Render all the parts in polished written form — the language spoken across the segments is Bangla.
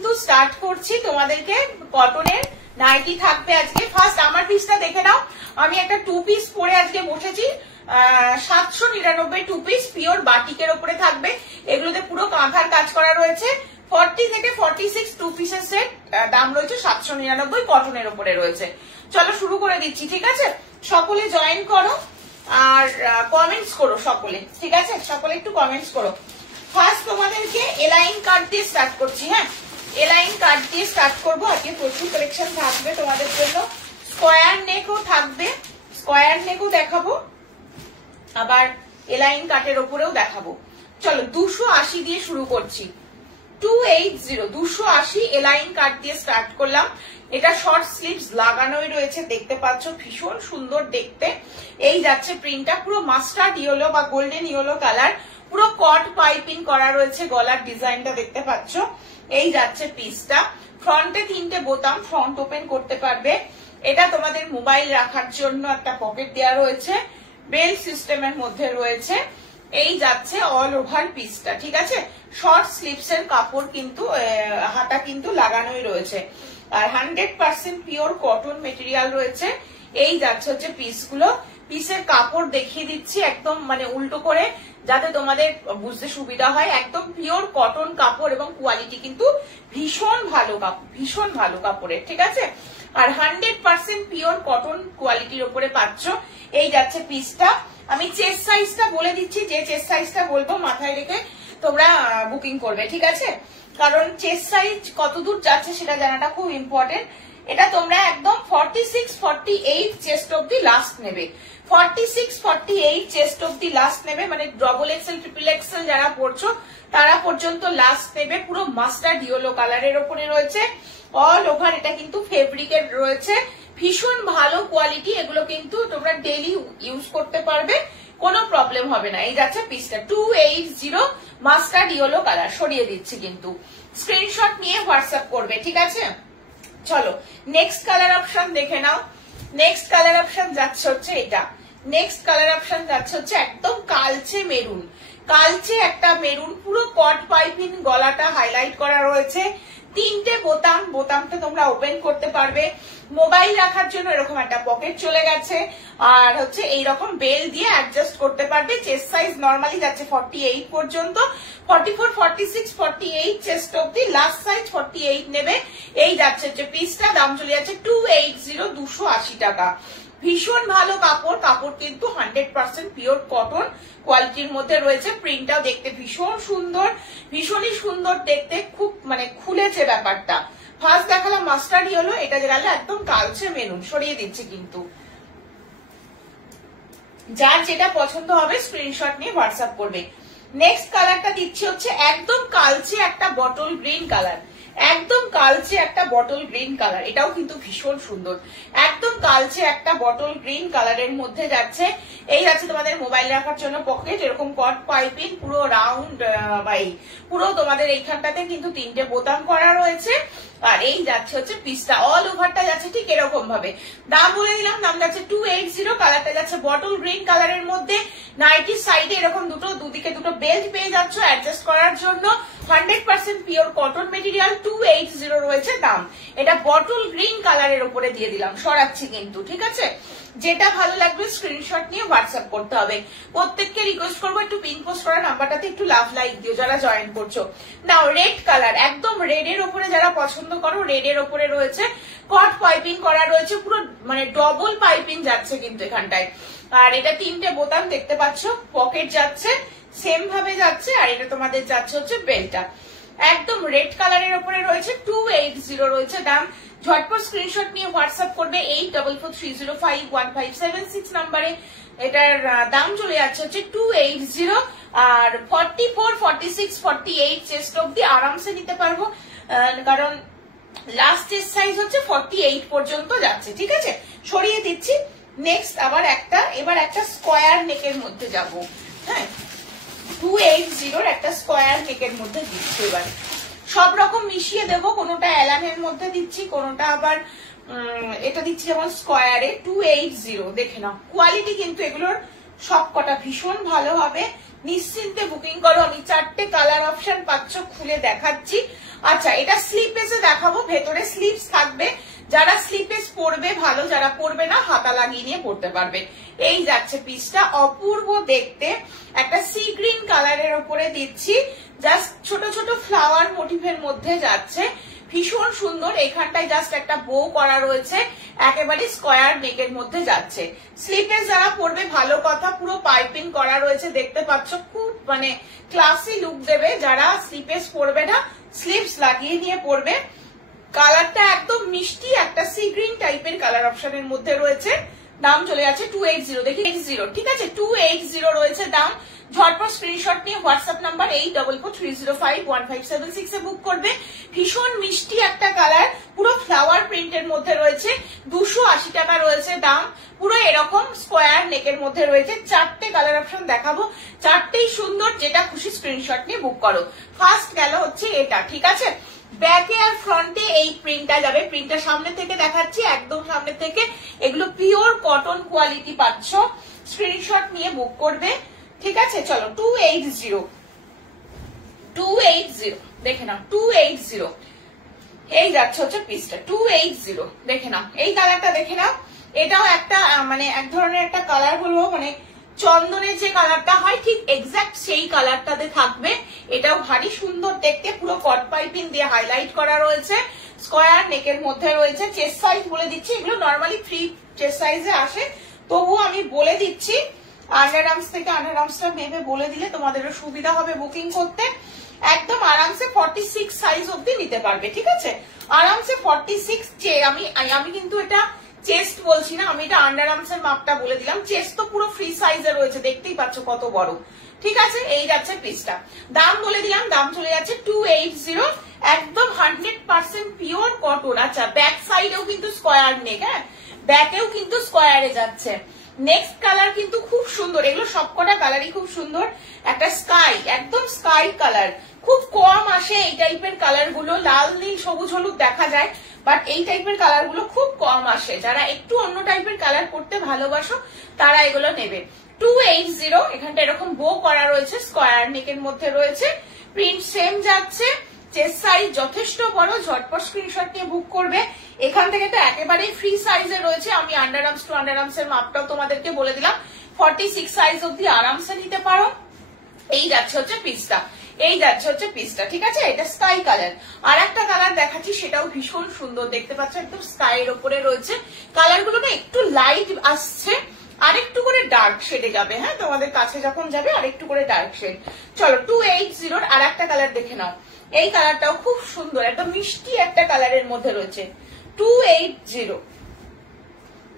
কিন্তু স্টার্ট করছি তোমাদেরকে কটনের নাইটি থাকবে আজকে। ফার্স্ট আমার পিসটা দেখে নাও, আমি একটা 2 পিস পরে আজকে বসেছি। 799 2 পিস পিওর বাটিকের উপরে থাকবে। এগুলোতে পুরো কাঁথার কাজ করা রয়েছে। 40 থেকে 46 2 পিসের সেট, দাম রয়েছে 799, কটনের উপরে রয়েছে। চলো শুরু করে দিচ্ছি, ঠিক আছে? সকলে জয়েন করো আর কমেন্টস করো সকলে, ঠিক আছে? সকলে একটু কমেন্টস করো। ফার্স্ট তোমাদেরকে এলাইন কাট দিয়ে স্টার্ট করছি। হ্যাঁ, এলাইন কাট দিয়ে স্টার্ট করবো। আজকে প্রচুর কালেকশন থাকবে তোমাদের জন্য। স্কোয়ার নেকও থাকবে, স্কোয়ার নেকও দেখাবো, আবার এলাইন কাটের ওপরেও দেখাবো। চলো 280 দিয়ে শুরু করছি। 280 280 এলাইন কাট দিয়ে স্টার্ট করলাম। এটা শর্ট স্লিভস লাগানোই রয়েছে, দেখতে পাচ্ছ, ভীষণ সুন্দর দেখতে। এই যাচ্ছে প্রিন্টটা, পুরো মাস্টার্ড ইয়েলো বা গোল্ডেন ইয়েলো কালার, পুরো কট পাইপিং করা রয়েছে। গলার ডিজাইনটা দেখতে পাচ্ছ। এই যাচ্ছে পিসটা। ফ্রন্টে 3টে বোতাম, ফ্রন্ট ওপেন করতে পারবে। এটা তোমাদের মোবাইল রাখার জন্য একটা পকেট দেওয়া রয়েছে, বেল সিস্টেমের মধ্যে রয়েছে। এই যাচ্ছে অল ওভার পিসটা, ঠিক আছে? শর্ট স্লিভস এর কাপড় কিন্তু হাতা কিন্তু লাগানোই রয়েছে, আর 100% পিওর কটন মেটেরিয়াল রয়েছে। এই যাচ্ছে হচ্ছে পিসগুলো। পিসের কাপড় দেখিয়ে দিচ্ছি একদম মানে উল্টো করে, যাতে তোমাদের বুঝতে সুবিধা হয়। একদম পিওর কটন কাপড় এবং কোয়ালিটি কিন্তু ভীষণ ভালো কাপড়, ভীষণ ভালো কাপড়ের, ঠিক আছে? আর 100% পিওর কটন কোয়ালিটির উপরে পাচ্ছ। এই যাচ্ছে পিসটা। আমি চেস্ট সাইজটা বলে দিচ্ছি, যে চেস্ট সাইজটা বলবো মাথায় রেখে তোমরা বুকিং করবে, ঠিক আছে? কারণ চেস্ট সাইজ কতদূর যাচ্ছে সেটা জানাটা খুব ইম্পর্টেন্ট। এটা তোমরা একদম 46 48 চেস্ট অব্দি লাস্ট নেবে। 46 48 চেস্ট অব্দি লাস্ট নেবে, মানে ডবল এক্সেল ট্রিপল এক্সেল যারা পড়ছো তারা পর্যন্ত লাস্ট নেবে। পুরো মাস্টার্ড ইয়েলো কালারের ওপরে রয়েছে। অল ওভার এটা কিন্তু ফেব্রিকের রয়েছে, ভীষণ ভালো কোয়ালিটি। এগুলো কিন্তু তোমরা ডেইলি ইউজ করতে পারবে, কোনো প্রবলেম হবে না। এই যাচ্ছে পিসটা 280 মাস্টার্ড ইয়েলো কালার। সরিয়ে দিচ্ছি কিন্তু, স্ক্রিনশট নিয়ে হোয়াটসঅ্যাপ করবে, ঠিক আছে? চলো নেক্সট কালার অপশন দেখে নাও। নেক্সট কালার অপশন যাচ্ছে হচ্ছে এটা। নেক্সট কালার অপশন যাচ্ছে হচ্ছে একদম কালচে মেরুন। কালচে একটা মেরুন, পুরো কট পাইপিং, গলাটা হাইলাইট করা রয়েছে। 3টে বোতাম, বোতামটা তোমরা ওপেন করতে পারবে। মোবাইল রাখার জন্য এরকম একটা পকেট চলে গেছে, আর হচ্ছে এইরকম বেল দিয়ে অ্যাডজাস্ট করতে পারবে। চেস্ট সাইজ নর্মালি যাচ্ছে 48 পর্যন্ত, 44 46 48 চেস্ট অব্দি, লাস্ট সাইজ 48 নেবে। এই যাচ্ছে হচ্ছে পিসটা, দাম চলে যাচ্ছে 280 280 টাকা। ভীষণ ভালো কাপড়, কাপড় কিন্তু 100% পিওর কটন কোয়ালিটির মধ্যে রয়েছে। প্রিন্টটাও দেখতে ভীষণ সুন্দর, ভীষণই সুন্দর দেখতে, খুব মানে খুলেছে ব্যাপারটা। ফার্স্ট দেখালাম মাস্টার্ড ইয়েলো, এটা গেল একদম কালচে মেরুন। সরিয়ে দিচ্ছি কিন্তু, যার যেটা পছন্দ হবে স্ক্রিনশট নিয়ে হোয়াটসঅ্যাপ করবে। নেক্সট কালারটা দিচ্ছি হচ্ছে একদম কালচে একটা বটল গ্রিন কালার। একদম কালচে একটা বটল গ্রিন কালার, এটাও কিন্তু ভীষণ সুন্দর। একদম কালচে একটা বটল গ্রিন কালারের মধ্যে যাচ্ছে। এই যাচ্ছে তোমাদের মোবাইল রাখার জন্য পকেট, এরকম কট পাইপিং, পুরো রাউন্ড বাই, পুরো তোমাদের এইখানটাতে কিন্তু 3টে বোতাম করা রয়েছে। আর এই যাচ্ছে হচ্ছে পিসটা, অল ওভারটা যাচ্ছে ঠিক এরকম ভাবে। দাম বলে দিলাম, দাম যাচ্ছে 280। কালারটা যাচ্ছে বটল গ্রিন কালারের মধ্যে। নাইটির সাইডে এরকম দুদিকে দুটো বেল্ট পেয়ে যাচ্ছ অ্যাডজাস্ট করার জন্য। 100% পিওর কটন মেটেরিয়াল, 280 রয়েছে দাম। এটা বটল গ্রিন কালারের উপরে দিয়ে দিলাম, সরাচ্ছি কিন্তু, ঠিক আছে? যেটা ভালো লাগবে স্ক্রিনশট নিয়ে হোয়াটসঅ্যাপ করতে হবে। প্রত্যেককে রিকোয়েস্ট করবো একটু পিন পোস্ট করার নাম্বারটাতে একটু লাভ লাইক দিও যারা জয়েন করছো। নাও রেড কালার, একদম রেড এর উপরে যারা পছন্দ করো, রেড এর উপরে রয়েছে কট পাইপিং করা রয়েছে, পুরো মানে ডবল পাইপিং যাচ্ছে কিন্তু এখানটায়। আর এটা 3টে বোতাম দেখতে পাচ্ছ, পকেট যাচ্ছে সেম ভাবে যাচ্ছে, আর এটা তোমাদের যাচ্ছে হচ্ছে বেলটা। একদম রেড কালারের উপরে রয়েছে, 280 রয়েছে দাম। ঝটপট স্ক্রিনশট নিয়ে হোয়াটসঅ্যাপ করবে 8443051576 নাম্বারে। এটার দাম চলে যাচ্ছে হচ্ছে 280। আর 44 46 48 চেস্ট অব্দি আরামসে নিতে পারবো, কারণ লাস্ট চেস্ট সাইজ হচ্ছে 48 পর্যন্ত যাচ্ছে, ঠিক আছে? সরিয়ে দিচ্ছি। নেক্সট আবার এবার একটা স্কোয়ার নেকের মধ্যে যাব। হ্যাঁ, 280 একটা স্কোয়ার নেকের মধ্যে দিচ্ছি। এবার সব রকম মিশিয়ে দেবো, কোনোটা অ্যালানের মধ্যে দিচ্ছি, কোনোটা আবার এটা দিচ্ছি যেমন স্কোয়ারে। 280 দেখে নাও, কোয়ালিটি কিন্তু এগুলোর সব কটা ভীষণ ভালো হবে। নিশ্চিন্তে বুকিং করো। আমি 4টে কালার অপশন পাচ্ছ, খুলে দেখাচ্ছি। আচ্ছা, এটা স্লিপ স্লিভেসে দেখাবো, ভেতরে স্লিভস থাকবে, যারা স্লিভেস পরবে ভালো, যারা পরবে না হাতা লাগিয়ে নিয়ে পরতে পারবে। এই যাচ্ছে পিসটা, অপূর্ব দেখতে, একটা সি গ্রিন কালারের উপরে দিচ্ছি, জাস্ট ছোট ছোট ফ্লাওয়ার মোটিভের মধ্যে যাচ্ছে, ভীষণ সুন্দর। এখানটায় জাস্ট একটা বো করা রয়েছে, একেবারে স্কোয়ার নেকের মধ্যে যাচ্ছে। স্লিভেস যারা পরবে ভালো কথা, পুরো পাইপিং করা রয়েছে দেখতে পাচ্ছ, খুব মানে ক্লাসি লুক দেবে। যারা স্লিভেস পরবে না স্লিভস লাগিয়ে নিয়ে পরবে। কালারটা একদম মিষ্টি একটা সি গ্রিন টাইপের কালার অপশনের মধ্যে রয়েছে। দাম চলে যাচ্ছে 280, দেখি 80, ঠিক আছে 280 রয়েছে দাম। ঝটপট স্ক্রিনশট নিয়ে হোয়াটসঅ্যাপ নাম্বার 8443051576 এ বুক করবে। ভীষণ মিষ্টি একটা কালার, পুরো ফ্লাওয়ার প্রিন্টের মধ্যে রয়েছে, 280 টাকা রয়েছে দাম। পুরো এরকম স্কোয়ার নেকের মধ্যে রয়েছে। চারটে কালার অপশন দেখাবো, চারটেই সুন্দর, যেটা খুশি স্ক্রিনশট নিয়ে বুক করো। ফার্স্ট গেল হচ্ছে এটা, ঠিক আছে। ব্যাকে আর ফ্রন্টে এই প্রিন্টটা যাবে, প্রিন্টটা সামনে থেকে দেখাচ্ছি, একদম সামনে থেকে। এগুলো পিওর কটন কোয়ালিটি পাচ্ছ, স্ক্রিনশট নিয়ে বুক করবে, ঠিক আছে। চলো 280 দেখে নাও, 280 এই যাচ্ছে হচ্ছে পিসটা, 280 দেখে নাও। এই কালারটা দেখে নাও, এটাও একটা মানে এক ধরনের একটা কালার বলবো, মানে চন্দনের যে কালারটা হয় ঠিক এক্সাক্ট সেই কালারটাতে থাকবে। এটাও ভারী সুন্দর দেখতে, পুরো কট পাইপিং দিয়ে হাইলাইট করা রয়েছে, স্কোয়ার নেকের মধ্যে রয়েছে। চেস্ট সাইজ বলে দিচ্ছি, এগুলো নর্মালি 3 চেস্ট সাইজে আসে, তবুও আমি বলে দিচ্ছি আন্ডার আর্মস থেকে আন্ডার আর্মসটা মেপে বলে দিলে তোমাদেরও সুবিধা হবে বুকিং করতে। একদম আরামসে 46 সাইজ অব্দি নিতে পারবে, ঠিক আছে, আরামসে 46। আমি কিন্তু এটা চেস্ট বলছি না, আমি এটা আন্ডার আর্মস এর মাপটা বলে দিলাম। চেস্ট তো পুরো ফ্রি সাইজে রয়েছে, দেখতেই পাচ্ছ কত বড়, ঠিক আছে। এই যাচ্ছে পিসটা, দাম বলে দিলাম, দাম চলে যাচ্ছে 280, একদম 100% পিওর কটন। আচ্ছা, ব্যাক সাইডেও কিন্তু স্কোয়ার নেক, হ্যাঁ ব্যাকেও কিন্তু স্কোয়ারে যাচ্ছে। নেক্সট কালার কিন্তু খুব সুন্দর, এগুলো সবকটা কালারই খুব সুন্দর। একটা স্কাই, একদম স্কাই কালার, খুব কম আসে এই টাইপের কালার গুলো, লাল নীল সবুজ হলুদ দেখা যায়, বাট এই টাইপের কালার গুলো খুব কম আসে। যারা একটু অন্য টাইপের কালার করতে ভালোবাসো তারা এগুলো নেবে। 280, এখানটা এরকম বো করা রয়েছে, স্কোয়ার নেকের মধ্যে রয়েছে, প্রিন্ট সেম যাচ্ছে। চেস্ট সাইজ যথেষ্ট বড়, ঝটপট স্ক্রিনশট নিয়ে বুক করবে। এখান থেকে তো একেবারেই ফ্রি সাইজে রয়েছে, আমি under arms to under arms এর মাপটাও তোমাদেরকে বলে দিলাম, 46 সাইজ অব্দি আরামসে নিতে পারো। এই যাচ্ছে হচ্ছে পিসটা, এই যাচ্ছে হচ্ছে পিসটা, ঠিক আছে। এটা স্কাই কালার। আর একটা কালার দেখাচ্ছি, সেটাও ভীষণ সুন্দর দেখতে পাচ্ছ, একদম স্কাইয়ের ওপরে রয়েছে। কালার গুলো না একটু লাইট আসছে, আরেকটু করে ডার্ক শেডে যাবে, হ্যাঁ তোমাদের কাছে যখন যাবে আরেকটু করে ডার্ক শেড। চলো 280 আর একটা কালার দেখে নাও, এই কালারটাও খুব সুন্দর, একদম মিষ্টি একটা কালারের মধ্যে রয়েছে। 280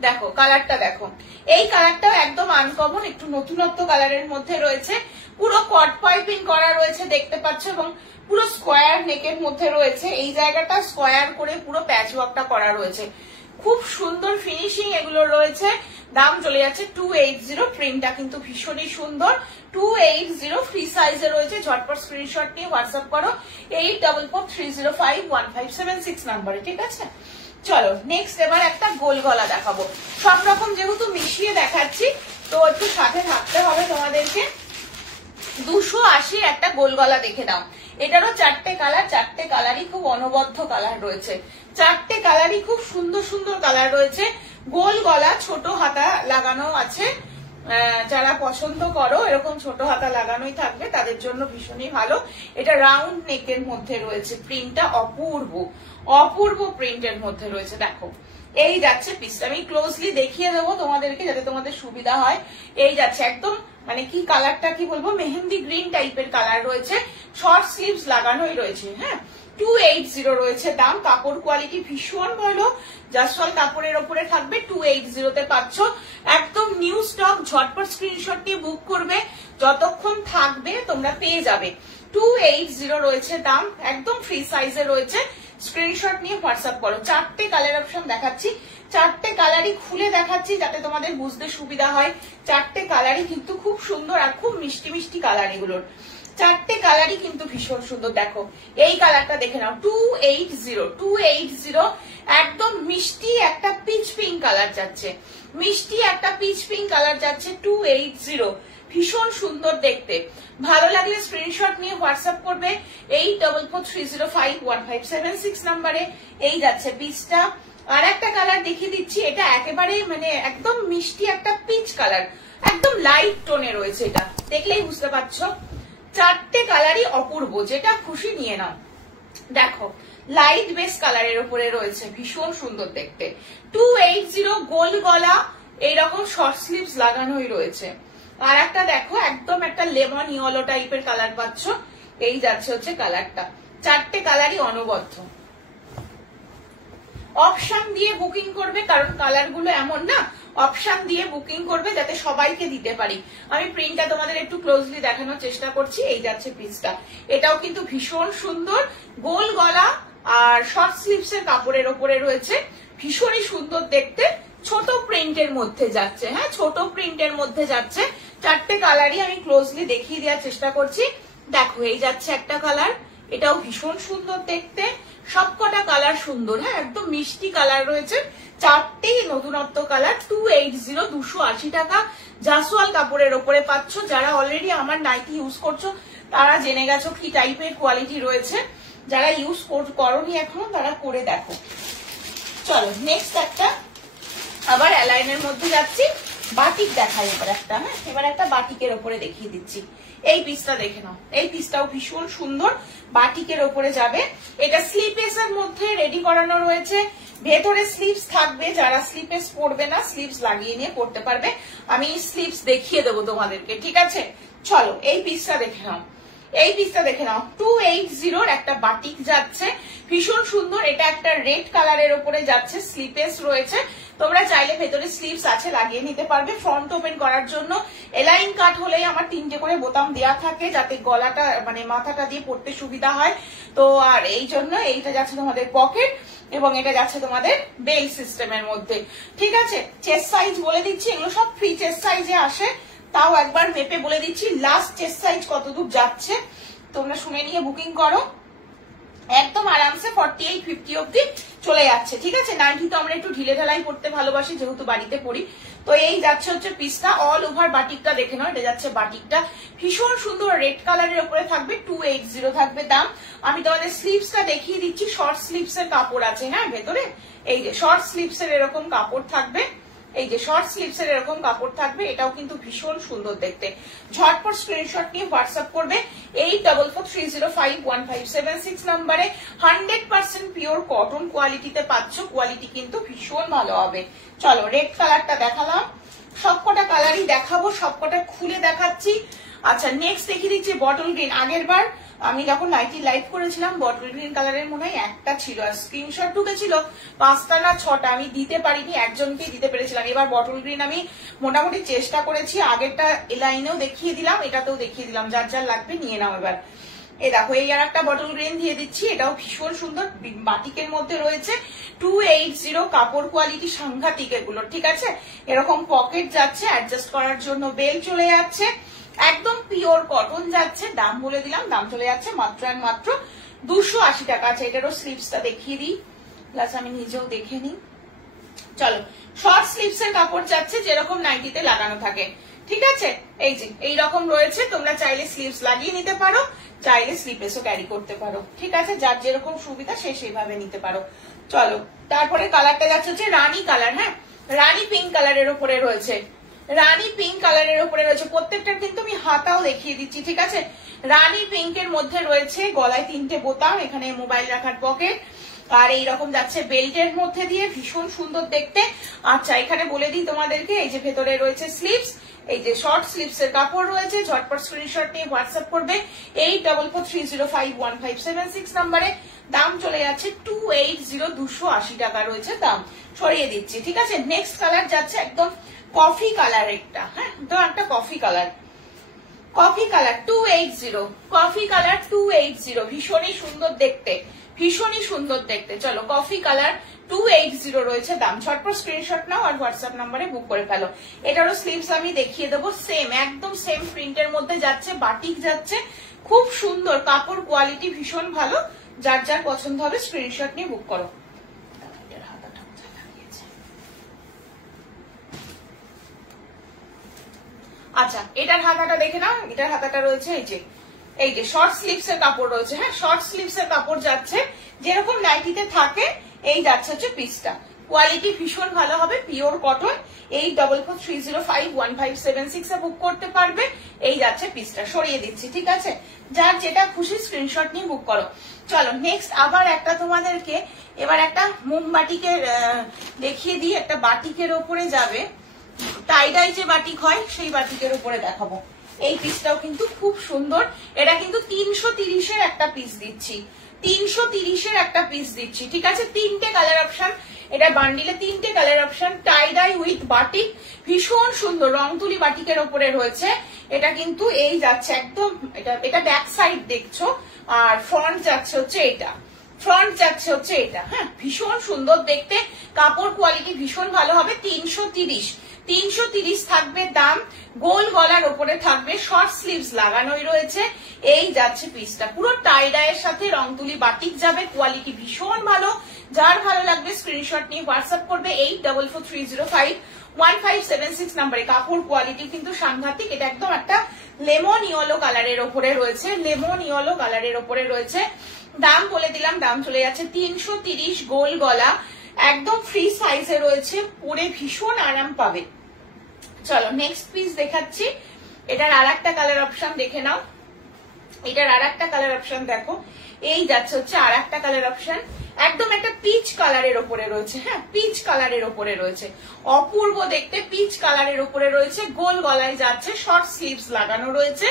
দেখো কালারটা, দেখো এই কালারটাও একদম আনকমন, একটু নতুনত্ব কালারের মধ্যে রয়েছে, পুরো কট পাইপিং করা রয়েছে দেখতে পাচ্ছ, এবং পুরো স্কোয়ার নেকের মধ্যে রয়েছে। এই জায়গাটা স্কোয়ার করে পুরো প্যাচ ওয়ার্কটা করা রয়েছে, খুব সুন্দর ফিনিশিং এগুলো রয়েছে। দাম চলে যাচ্ছে 280, প্রিন্টটা কিন্তু ভীষণই সুন্দর। 280 ফ্রি সাইজে রয়েছে, ঝটপট স্ক্রিনশট নিয়ে হোয়াটসঅ্যাপ করো 8443051576 নাম্বারে, ঠিক আছে। চলো নেক্সট এবার একটা গোল গলা দেখাবো। সব রকম যেহেতু মিশিয়ে দেখাচ্ছি তো একটু সাথে থাকতে হবে তোমাদেরকে। 280 একটা গোল গলা দেখে নাও, এটারও চারটে কালার, চারটে কালারই খুব অনবদ্য কালার রয়েছে, চারটে কালারই খুব সুন্দর সুন্দর কালার রয়েছে। গোল গলা, ছোট হাতা লাগানো আছে, যারা পছন্দ করো এরকম ছোট হাতা লাগানোই থাকবে তাদের জন্য ভীষণই ভালো। এটা রাউন্ড নেকের মধ্যে রয়েছে, প্রিন্টটা অপূর্ব, অপূর্ব প্রিন্টের মধ্যে রয়েছে। দেখো এই যাচ্ছে পিসটা, আমি ক্লোজলি দেখিয়ে দেবো তোমাদেরকে যাতে তোমাদের সুবিধা হয়। এই যাচ্ছে একদম মানে কি কালারটা কি বলবো, মেহেন্দি গ্রিন টাইপের কালার রয়েছে, শর্ট স্লিভস লাগানোই রয়েছে, হ্যাঁ 280 রয়েছে দাম। কাপড় কোয়ালিটি ভীষণ ভালো, জাসওয়াল কাপড়ের ওপরে থাকবে, 280 তে পাচ্ছ, একদম নিউ স্টক। ঝটপট স্ক্রিনশট নিয়ে বুক করবে, যতক্ষণ থাকবে তোমরা পেয়ে যাবে। 280 রয়েছে দাম, একদম ফ্রি সাইজে রয়েছে, স্ক্রিনশট নিয়ে হোয়াটসঅ্যাপ করো। চারটে কালার অপশন দেখাচ্ছি, চারটে কালারই খুলে দেখাচ্ছি যাতে তোমাদের বুঝতে সুবিধা হয়। চারটে কালারই কিন্তু খুব সুন্দর আর খুব মিষ্টি মিষ্টি কালার এগুলোর। চারটে কালারই কিন্তু ভীষণ সুন্দর। দেখো এই কালারটা দেখে নাও, 280 একদম মিষ্টি একটা পিচ পিঙ্ক কালার যাচ্ছে, মিষ্টি একটা পিচ পিঙ্ক কালার যাচ্ছে 280, ভীষণ সুন্দর দেখতে। ভালো লাগলে স্ক্রিনশট নিয়ে হোয়াটসঅ্যাপ করবে 8443051576 নাম্বারে। এই যাচ্ছে পিচটা। আর একটা কালার দেখিয়ে দিচ্ছি, এটা একেবারে মানে একদম মিষ্টি একটা পিচ কালার, একদম লাইট টোনে রয়েছে, এটা দেখলেই বুঝতে পারছো। চারটে কালারই অপূর্ব, যেটা খুশি নিয়ে নাও। দেখো লাইট বেস কালারের উপরে রয়েছে, ভীষণ সুন্দর দেখতে। 280 গোল গলা, এইরকম শর্ট স্লিভস লাগানোই রয়েছে। আর একটা দেখো একদম একটা লেমন ইয়েলো টাইপের কালার পাচ্ছ, এই যাচ্ছে হচ্ছে কালারটা। চারটে কালারই অনবদ্য। অপশন দিয়ে বুকিং করবে, কারণ কালার গুলো এমন না, অপশন দিয়ে বুকিং করবে যাতে সবাইকে দিতে পারি। আমি প্রিন্টটা তোমাদের একটু ক্লোজলি দেখানোর চেষ্টা করছি। এই যাচ্ছে পিসটা, এটাও কিন্তু ভীষণ সুন্দর, গোল গলা আর শর্ট স্লিভস এর কাপড়ের ওপরে রয়েছে, ভীষণই সুন্দর দেখতে। ছোট প্রিন্টের মধ্যে যাচ্ছে, হ্যাঁ ছোট প্রিন্টের মধ্যে যাচ্ছে। চারটে কালারই আমি ক্লোজলি দেখিয়ে দেওয়ার চেষ্টা করছি। দেখো এই যাচ্ছে একটা কালার, এটাও ভীষণ সুন্দর দেখতে। সবকটা কালার সুন্দর, হ্যাঁ একদম মিষ্টি কালার রয়েছে, চারটেই নতুনত্ব কালার। 280 280 টাকা জাসওয়াল কাপড়ের ওপরে পাচ্ছ। যারা অলরেডি আমার নাইটি ইউজ করছো তারা জেনে গেছো কি টাইপের কোয়ালিটি রয়েছে, যারা ইউজ করোনি এখনো তারা করে দেখো। চলো নেক্সট একটা আবার অ্যালাইনের মধ্যে যাচ্ছি, বাটিক দেখাই এবার একটা, হ্যাঁ এবার একটা বাটিকের ওপরে দেখিয়ে দিচ্ছি। এই পিসটা দেখে নাও, এই পিসটাও ভীষণ সুন্দর, বাটিকের ওপরে যাবে। এটা স্লিপেস এর মধ্যে রেডি করানো রয়েছে, ভেতরে স্লিভস থাকবে, যারা স্লিপেস পরবে না স্লিভস লাগিয়ে নিয়ে পরতে পারবে। আমি স্লিভস দেখিয়ে দেবো তোমাদেরকে, ঠিক আছে। চলো এই পিসটা দেখে নাও, এই পিসটা দেখে নাও। 280 একটা বাটিক যাচ্ছে, ভীষণ সুন্দর। এটা একটা রেড কালারের উপরে যাচ্ছে, স্লিপেস রয়েছে, তোমরা চাইলে ভেতরে স্লিভস আছে লাগিয়ে নিতে পারবে। ফ্রন্ট ওপেন করার জন্য এলাইন কাট হলেই আমার 3টে করে বোতাম দেওয়া থাকে, যাতে গলাটা মানে মাথাটা দিয়ে পড়তে সুবিধা হয়। তো আর এই জন্য এইটা যাচ্ছে তোমাদের পকেট, এবং এটা যাচ্ছে তোমাদের বেল সিস্টেমের মধ্যে, ঠিক আছে। চেস্ট সাইজ বলে দিচ্ছি, এগুলো সব ফ্রি চেস্ট সাইজে আসে, তাও একবার মেপে বলে দিচ্ছি লাস্ট চেস্ট সাইজ কতদূর যাচ্ছে, তোমরা শুনে নিয়ে বুকিং করো। একদম আরামসে 48-50 অব্দি চলে যাচ্ছে, ঠিক আছে। নাইটি তো আমরা একটু ঢিলে ঢালাই পড়তে ভালোবাসি, যেহেতু বাড়িতে পড়ি। তো এই যাচ্ছে হচ্ছে পিসটা, অল ওভার বাটিকটা দেখে নাও, এটা যাচ্ছে বাটিকটা, ভীষণ সুন্দর রেড কালারের উপরে থাকবে, 280 থাকবে দাম। আমি তোমাদের স্লিভসটা দেখিয়ে দিচ্ছি, শর্ট স্লিভস এর কাপড় আছে, হ্যাঁ ভেতরে এই যে শর্ট স্লিভস এর এরকম কাপড় থাকবে, এই যে শর্ট স্লিভস এর এরকম কাপড় থাকবে, এটাও কিন্তু ভীষণ সুন্দর দেখতে। ঝটপট স্ক্রিনশট নিয়ে হোয়াটসঅ্যাপ করবে 8443051576 নাম্বারে। 100% পিওর কটন কোয়ালিটিতে পাচ্ছ, কোয়ালিটি কিন্তু ভীষণ ভালো হবে। চলো রেড কালারটা দেখালাম, সবকটা কালারই দেখাবো, সবকটা খুলে দেখাচ্ছি। আচ্ছা নেক্সট দেখিয়ে দিচ্ছি বটল গ্রিন। আগের বার আমি যখন নাইটি লাইভ করেছিলাম বটল গ্রিন কালারের মনে হয় একটা ছিল, আর স্ক্রিনশট ঢুকেছিল 5টা না 6টা, আমি দিতে পারিনি, একজনকেই দিতে পেরেছিলাম। এবার বটল গ্রিন আমি মোটামুটি চেষ্টা করেছি, আগেরটা এলাইনেও দেখিয়ে দিলাম, এটাতেও দেখিয়ে দিলাম, যার যার লাগবে নিয়ে নাও। এবার এই দেখো এই আর একটা বটল গ্রিন দিয়ে দিচ্ছি, এটাও ভীষণ সুন্দর, বাটিকের মধ্যে রয়েছে। 280 কাপড় কোয়ালিটি সাংঘাতিক এগুলো, ঠিক আছে। এরকম পকেট যাচ্ছে, অ্যাডজাস্ট করার জন্য বেল চলে যাচ্ছে, একদম পিওর কটন যাচ্ছে। দাম বলে দিলাম, দাম চলে যাচ্ছে মাত্র আর মাত্র 280 টাকা। আছে এটারও স্লিভসটা দেখিয়ে দিই, প্লাস আমি নিজেও দেখে নিই। চলো শর্ট স্লিভস এর কাপড় যাচ্ছে, যেরকম নাইটিতে লাগানো থাকে, ঠিক আছে। এই যে এইরকম রয়েছে, তোমরা চাইলে স্লিভস লাগিয়ে নিতে পারো, চাইলে স্লিপেসও ক্যারি করতে পারো, ঠিক আছে। যার যেরকম সুবিধা সে সেইভাবে নিতে পারো। চলো তারপরে কালারটা যাচ্ছে হচ্ছে রানী কালার, হ্যাঁ রানী পিঙ্ক কালারের উপরে রয়েছে, রানী পিঙ্ক কালারের উপরে রয়েছে। প্রত্যেকটার কিন্তু আমি হাতাও দেখিয়ে দিচ্ছি, ঠিক আছে। রানী পিঙ্কের মধ্যে রয়েছে, গলায় 3টে বোতাম, এখানে মোবাইল রাখার পকেট, আর এইরকম যাচ্ছে বেল্টের মধ্যে দিয়ে, ভীষণ সুন্দর দেখতে। আচ্ছা এখানে বলে দিই তোমাদেরকে, এই যে ভেতরে রয়েছে স্লিভস, এই যে শর্ট স্লিভস এর কাপড় রয়েছে। ঝটপট স্ক্রিনশট নিয়ে হোয়াটসঅ্যাপ করবে 8443051576 নাম্বারে। দাম চলে যাচ্ছে 280, 280 টাকা রয়েছে দাম, সরিয়ে দিচ্ছি, ঠিক আছে। নেক্সট কালার যাচ্ছে একদম কফি কালার, একটা হ্যাঁ তো একটা coffee colour, coffee colour 280, coffee colour 280, ভীষণই সুন্দর দেখতে, ভীষণই সুন্দর দেখতে। চলো কফি কালার 280 রয়েছে দাম। ঝটপট স্ক্রিনশট নাও আর হোয়াটসঅ্যাপ নাম্বারে বুক করে ফেলো। এটারও স্লিভস আমি দেখিয়ে দেবো, সেম একদম সেম প্রিন্টের মধ্যে যাচ্ছে, বাটিক যাচ্ছে, খুব সুন্দর কাপড়, কোয়ালিটি ভীষণ ভালো। যার যার পছন্দ হবে স্ক্রিনশট নিয়ে বুক করো। আচ্ছা, এটার হাতাটা দেখে নাও। এটার হাতাটা রয়েছে এই যে শর্ট স্লিভস এর কাপড় রয়েছে। হ্যাঁ, শর্ট স্লিভস এর কাপড় যাচ্ছে যেরকম নাইটিতে থাকে, এই যাচ্ছে হচ্ছে পিসটা। কোয়ালিটি ভীষণ ভালো হবে, পিওর কটন। 8443051576 এ বুক করতে পারবে। এই যাচ্ছে পিসটা, সরিয়ে দিচ্ছি, ঠিক আছে? যার যেটা খুশি স্ক্রিনশট নিয়ে বুক করো। চলো নেক্সট আবার একটা তোমাদেরকে এবার একটা মোমবাটিকের দেখিয়ে দিই। একটা বাটিকের ওপরে যাবে, টাইডাই যে বাটিক হয় সেই বাটিকের উপরে দেখাবো। এই পিসটাও কিন্তু খুব সুন্দর। এটা কিন্তু 330 এর একটা পিস দিচ্ছি, 330 এর একটা পিস দিচ্ছি, ঠিক আছে? 3টে কালার অপশন, এটা বান্ডিলে 3টে colour option. Tie-dye with batik, ভীষণ সুন্দর রং তুলি বাটিকের ওপরে রয়েছে। এটা কিন্তু এই যাচ্ছে একদম, এটা ব্যাক সাইড দেখছো, আর ফ্রন্ট যাচ্ছে হচ্ছে এটা, ফ্রন্ট যাচ্ছে হচ্ছে এটা। হ্যাঁ, ভীষণ সুন্দর দেখতে, কাপড় কোয়ালিটি ভীষণ ভালো হবে। 330 থাকবে দাম। গোল গলার ওপরে থাকবে, শর্ট স্লিভস লাগানোই রয়েছে। এই যাচ্ছে পিসটা, পুরো টাইডাইয়ের সাথে রং তুলি বাটিক যাবে, কোয়ালিটি ভীষণ ভালো। যার ভালো লাগবে স্ক্রিনশট নিয়ে হোয়াটসঅ্যাপ করবে 8443051576 নম্বরে। কাপড় কোয়ালিটি কিন্তু সাংঘাতিক। এটা একদম একটা লেমন ইয়েলো কালারের ওপরে রয়েছে, লেমন ইয়েলো কালারের ওপরে রয়েছে। দাম বলে দিলাম, দাম চলে যাচ্ছে 330। গোল গলা, একদম ফ্রি সাইজে রয়েছে, পরে ভীষণ আরাম পাবে। চলো নেক্সট পিস দেখাচ্ছি। এটার আর একটা কালার অপশন দেখে নাও। এটার আর একটা কালার অপশন দেখো, এই যাচ্ছে হচ্ছে আর একটা কালার অপশন। একদম একটা পিচ কালারের ওপরে রয়েছে। হ্যাঁ, পিচ কালারের ওপরে রয়েছে, অপূর্ব দেখতে, পিচ কালারের ওপরে রয়েছে। গোল গলায় যাচ্ছে, শর্ট স্লিভস লাগানো রয়েছে।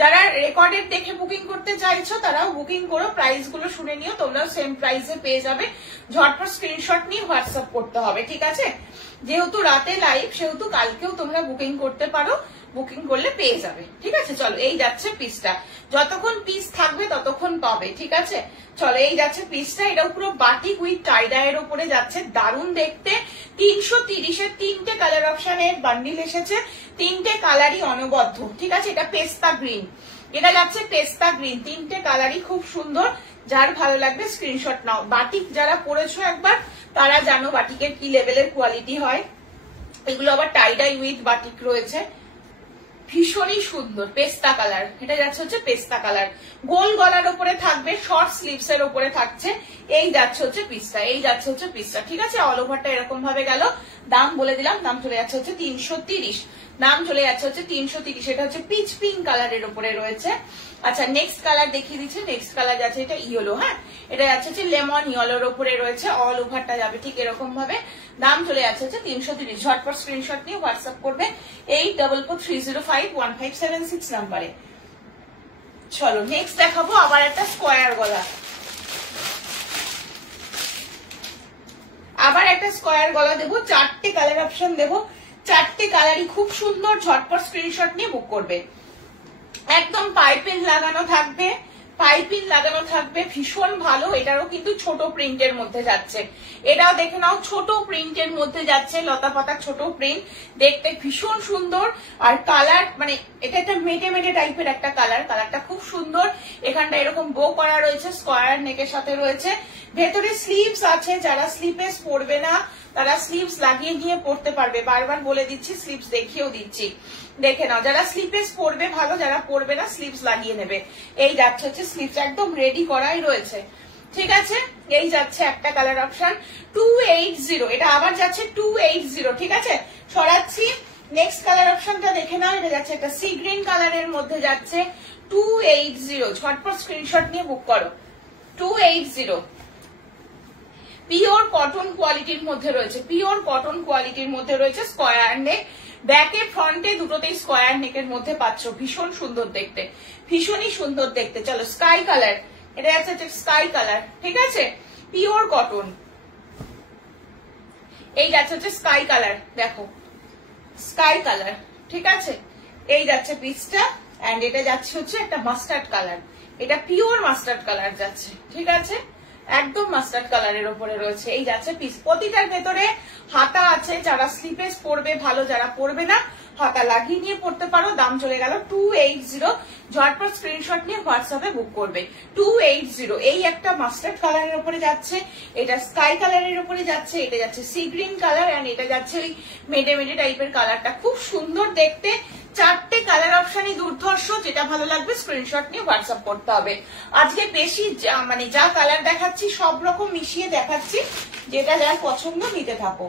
যারা রেকর্ডেড দেখে বুকিং করতে চাইছো তারাও বুকিং করো, প্রাইস গুলো শুনে নিও, তোমরাও সেম প্রাইসে পেয়ে যাবে। ঝটপট স্ক্রিনশট নিয়ে হোয়াটসঅ্যাপ করতে হবে, ঠিক আছে? যেহেতু রাতে লাইভ, সেহেতু কালকেও তোমরা বুকিং করতে পারো, বুকিং করলে পেয়ে যাবে, ঠিক আছে? চলো এই যাচ্ছে পিসটা, যতক্ষণ পিস থাকবে ততক্ষণ পাবে, ঠিক আছে? চলো এই যাচ্ছে পিসটা। এটা পুরো বাটিক উইথ টাইডাইয়ের উপরে যাচ্ছে, দারুণ দেখতে। 330 এর 3টে কালার অপশনের বান্ডিল এসেছে, 3টে কালারই অনবদ্য, ঠিক আছে? এটা পেস্তা গ্রিন, এটা যাচ্ছে পেস্তা গ্রিন। 3টে কালারই খুব সুন্দর। যার ভালো লাগবে স্ক্রিনশট নাও। বাটিক যারা পরেছো একবার, তারা জানো বাটিকের কি লেভেলের কোয়ালিটি হয়। এগুলো আবার টাইডাই উইথ বাটিক রয়েছে, ভীষণই সুন্দর। পেস্তা কালার, এটা যাচ্ছে হচ্ছে পেস্তা কালার। গোল গলার ওপরে থাকবে, শর্ট স্লিভস এর ওপরে থাকছে। এই যাচ্ছে হচ্ছে পিসটা, এই যাচ্ছে হচ্ছে পিসটা, ঠিক আছে? অল ওভারটা এরকম ভাবে গেল। দাম বলে দিলাম, দাম চলে যাচ্ছে হচ্ছে 330। দাম চলে যাচ্ছে হচ্ছে 330। এটা হচ্ছে পিচ পিঙ্ক কালারের ওপরে রয়েছে। আচ্ছা নেক্সট কালার দেখিয়ে দিচ্ছি। নেক্সট কালার যাচ্ছে এটা ইয়েলো। হ্যাঁ, এটা যাচ্ছে হচ্ছে লেমন ইয়েলোর ওপরে রয়েছে, অল ওভারটা যাবে ঠিক এরকম ভাবে। দাম চলে যাচ্ছে হচ্ছে 330। ঝটপট স্ক্রিনশট নিয়ে হোয়াটসঅ্যাপ করবে 8443051576 নাম্বারে। চলো নেক্সট দেখাবো আবার একটা স্কোয়ার গলা। আবার একটা স্কোয়ার গলা দেবো, 4টে কালার অপশন দেবো, 4টে কালারই খুব সুন্দর। ঝটপট স্ক্রিনশট নিয়ে বুক করবে। একদম পাইপিং লাগানো থাকবে, পাইপিং লাগানো থাকবে, ভীষণ ভালো। এটারও কিন্তু ছোট প্রিন্টের মধ্যে যাচ্ছে, এটাও দেখে নাও ছোট প্রিন্টের মধ্যে যাচ্ছে, লতা পাতা ছোট প্রিন্ট, দেখতে ভীষণ সুন্দর। আর কালার মানে এটা একটা মেটে মেটে টাইপের একটা কালার, কালারটা খুব সুন্দর। এখানটা এরকম বো করা রয়েছে, স্কোয়ার নেকের সাথে রয়েছে। ভেতরে স্লিভস আছে, যারা স্লিভলেস পরবে না তারা স্লিভস লাগিয়ে নিয়ে পরতে পারবে। বারবার বলে দিচ্ছি, স্লিভস দেখিয়েও দিচ্ছি, দেখে নাও। যারা স্লিভলেস পরবে ভালো, যারা পরবে না স্লিভস লাগিয়ে নেবে। এই যাচ্ছে হচ্ছে স্লিভস, একদম রেডি করাই রয়েছে, ঠিক আছে? এই যাচ্ছে একটা কালার অপশন 280। এটা আবার যাচ্ছে 280, ঠিক আছে? সরাচ্ছি। নেক্সট কালার অপশনটা দেখে নাও। এটা যাচ্ছে একটা সি গ্রিন কালারের মধ্যে যাচ্ছে 280। ঝটপট স্ক্রিনশট নিয়ে বুক করো। 280 পিওর কটন কোয়ালিটির মধ্যে রয়েছে, পিওর কটন কোয়ালিটির মধ্যে রয়েছে। স্কোয়ার নেক, ব্যাকে ফ্রন্টে দুটোতেই স্কোয়ার নেকের মধ্যে পাচ্ছ। ভীষণ সুন্দর দেখতে, ভীষণই সুন্দর দেখতে। চলো স্কাই কালার, এটা যাচ্ছে স্কাই কালার, ঠিক আছে? পিওর কটন, এই যাচ্ছে হচ্ছে স্কাই কালার, দেখো স্কাই কালার, ঠিক আছে? এই যাচ্ছে পিসটা। এন্ড এটা যাচ্ছে হচ্ছে একটা মাস্টার্ড কালার, এটা পিওর মাস্টার্ড কালার যাচ্ছে, ঠিক আছে? একদম মাস্টার্ড কালারের উপরে রয়েছে। এই যাচ্ছে পিস। প্রতিটার ভেতরে হাতা আছে, যারা স্লিভলেস পরবে ভালো, যারা পরবে না হাতা লাগিয়ে নিয়ে পড়তে পারো। দাম চলে গেল 280। ঝটপট স্ক্রিনশট নিয়ে হোয়াটসঅ্যাপে বুক করবে। 280। এই একটা মাস্টার্ড কালারের উপরে যাচ্ছে, এটা স্কাই কালারের উপরে যাচ্ছে, এটা যাচ্ছে সি গ্রিন কালার, এন্ড এটা যাচ্ছে ওই মেডে মেডে টাইপের কালারটা। খুব সুন্দর দেখতে, চারটে কালার অপশনই দুর্ধর্ষ। যেটা ভালো লাগবে স্ক্রিনশট নিয়ে হোয়াটসঅ্যাপ করতে হবে। আজকে বেশি মানে যা কালার দেখাচ্ছি সব রকম মিশিয়ে দেখাচ্ছি, যেটা যার পছন্দ নিতে থাকো।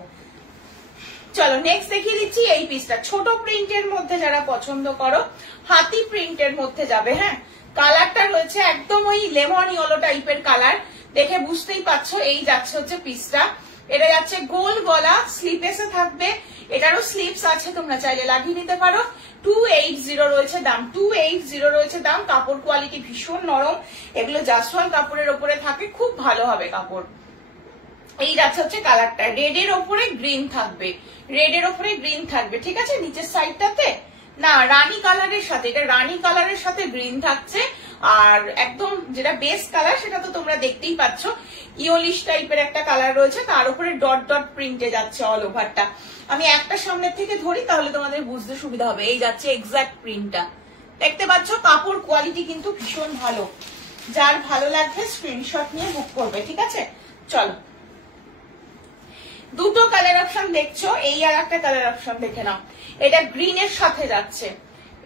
চলো নেক্সট দেখিয়ে দিচ্ছি এই পিসটা। ছোট প্রিন্টের মধ্যে যারা পছন্দ করো, হাতি প্রিন্টের মধ্যে যাবে। হ্যাঁ, কালারটা রয়েছে একদম ওই লেমন ইয়েলো টাইপের কালার, দেখে বুঝতেই পারছো। এই যাচ্ছে হচ্ছে পিসটা, এটা যাচ্ছে গোল গলা, স্লিপেসে থাকবে, এটারও স্লিপস আছে, তোমরা চাইলে লাগিয়ে নিতে পারো। 280 রয়েছে দাম, 280 রয়েছে দাম। কাপড় কোয়ালিটি ভীষণ নরম, এগুলো জাসওয়াল কাপড়ের ওপরে থাকে, খুব ভালো হবে কাপড়। এই যাচ্ছে হচ্ছে কালারটা, রেড এর ওপরে গ্রিন থাকবে, রেড এর ওপরে গ্রিন থাকবে, ঠিক আছে। নিচের সাইডটাতে না রানী কালারের সাথে, এটা রানী কালারের সাথে গ্রিন থাকছে। আর একদম যেটা বেস কালার সেটা তো তোমরা দেখতেই পাচ্ছ, ইয়োলিশ টাইপের একটা কালার রয়েছে, তার উপরে ডট ডট প্রিন্টে যাচ্ছে অল ওভারটা। আমি একটা সামনের থেকে ধরি তাহলে তোমাদের বুঝতে সুবিধা হবে। এই যাচ্ছে এক্সাক্ট প্রিন্টটা, দেখতে পাচ্ছ। কাপড় কোয়ালিটি কিন্তু ভীষণ ভালো, যার ভালো লাগবে স্ক্রিনশট নিয়ে বুক করবে, ঠিক আছে। চলো দুটো কালার অপশন দেখছো, এই আর একটা কালার অপশন দেখে নাও। এটা গ্রিনের সাথে যাচ্ছে,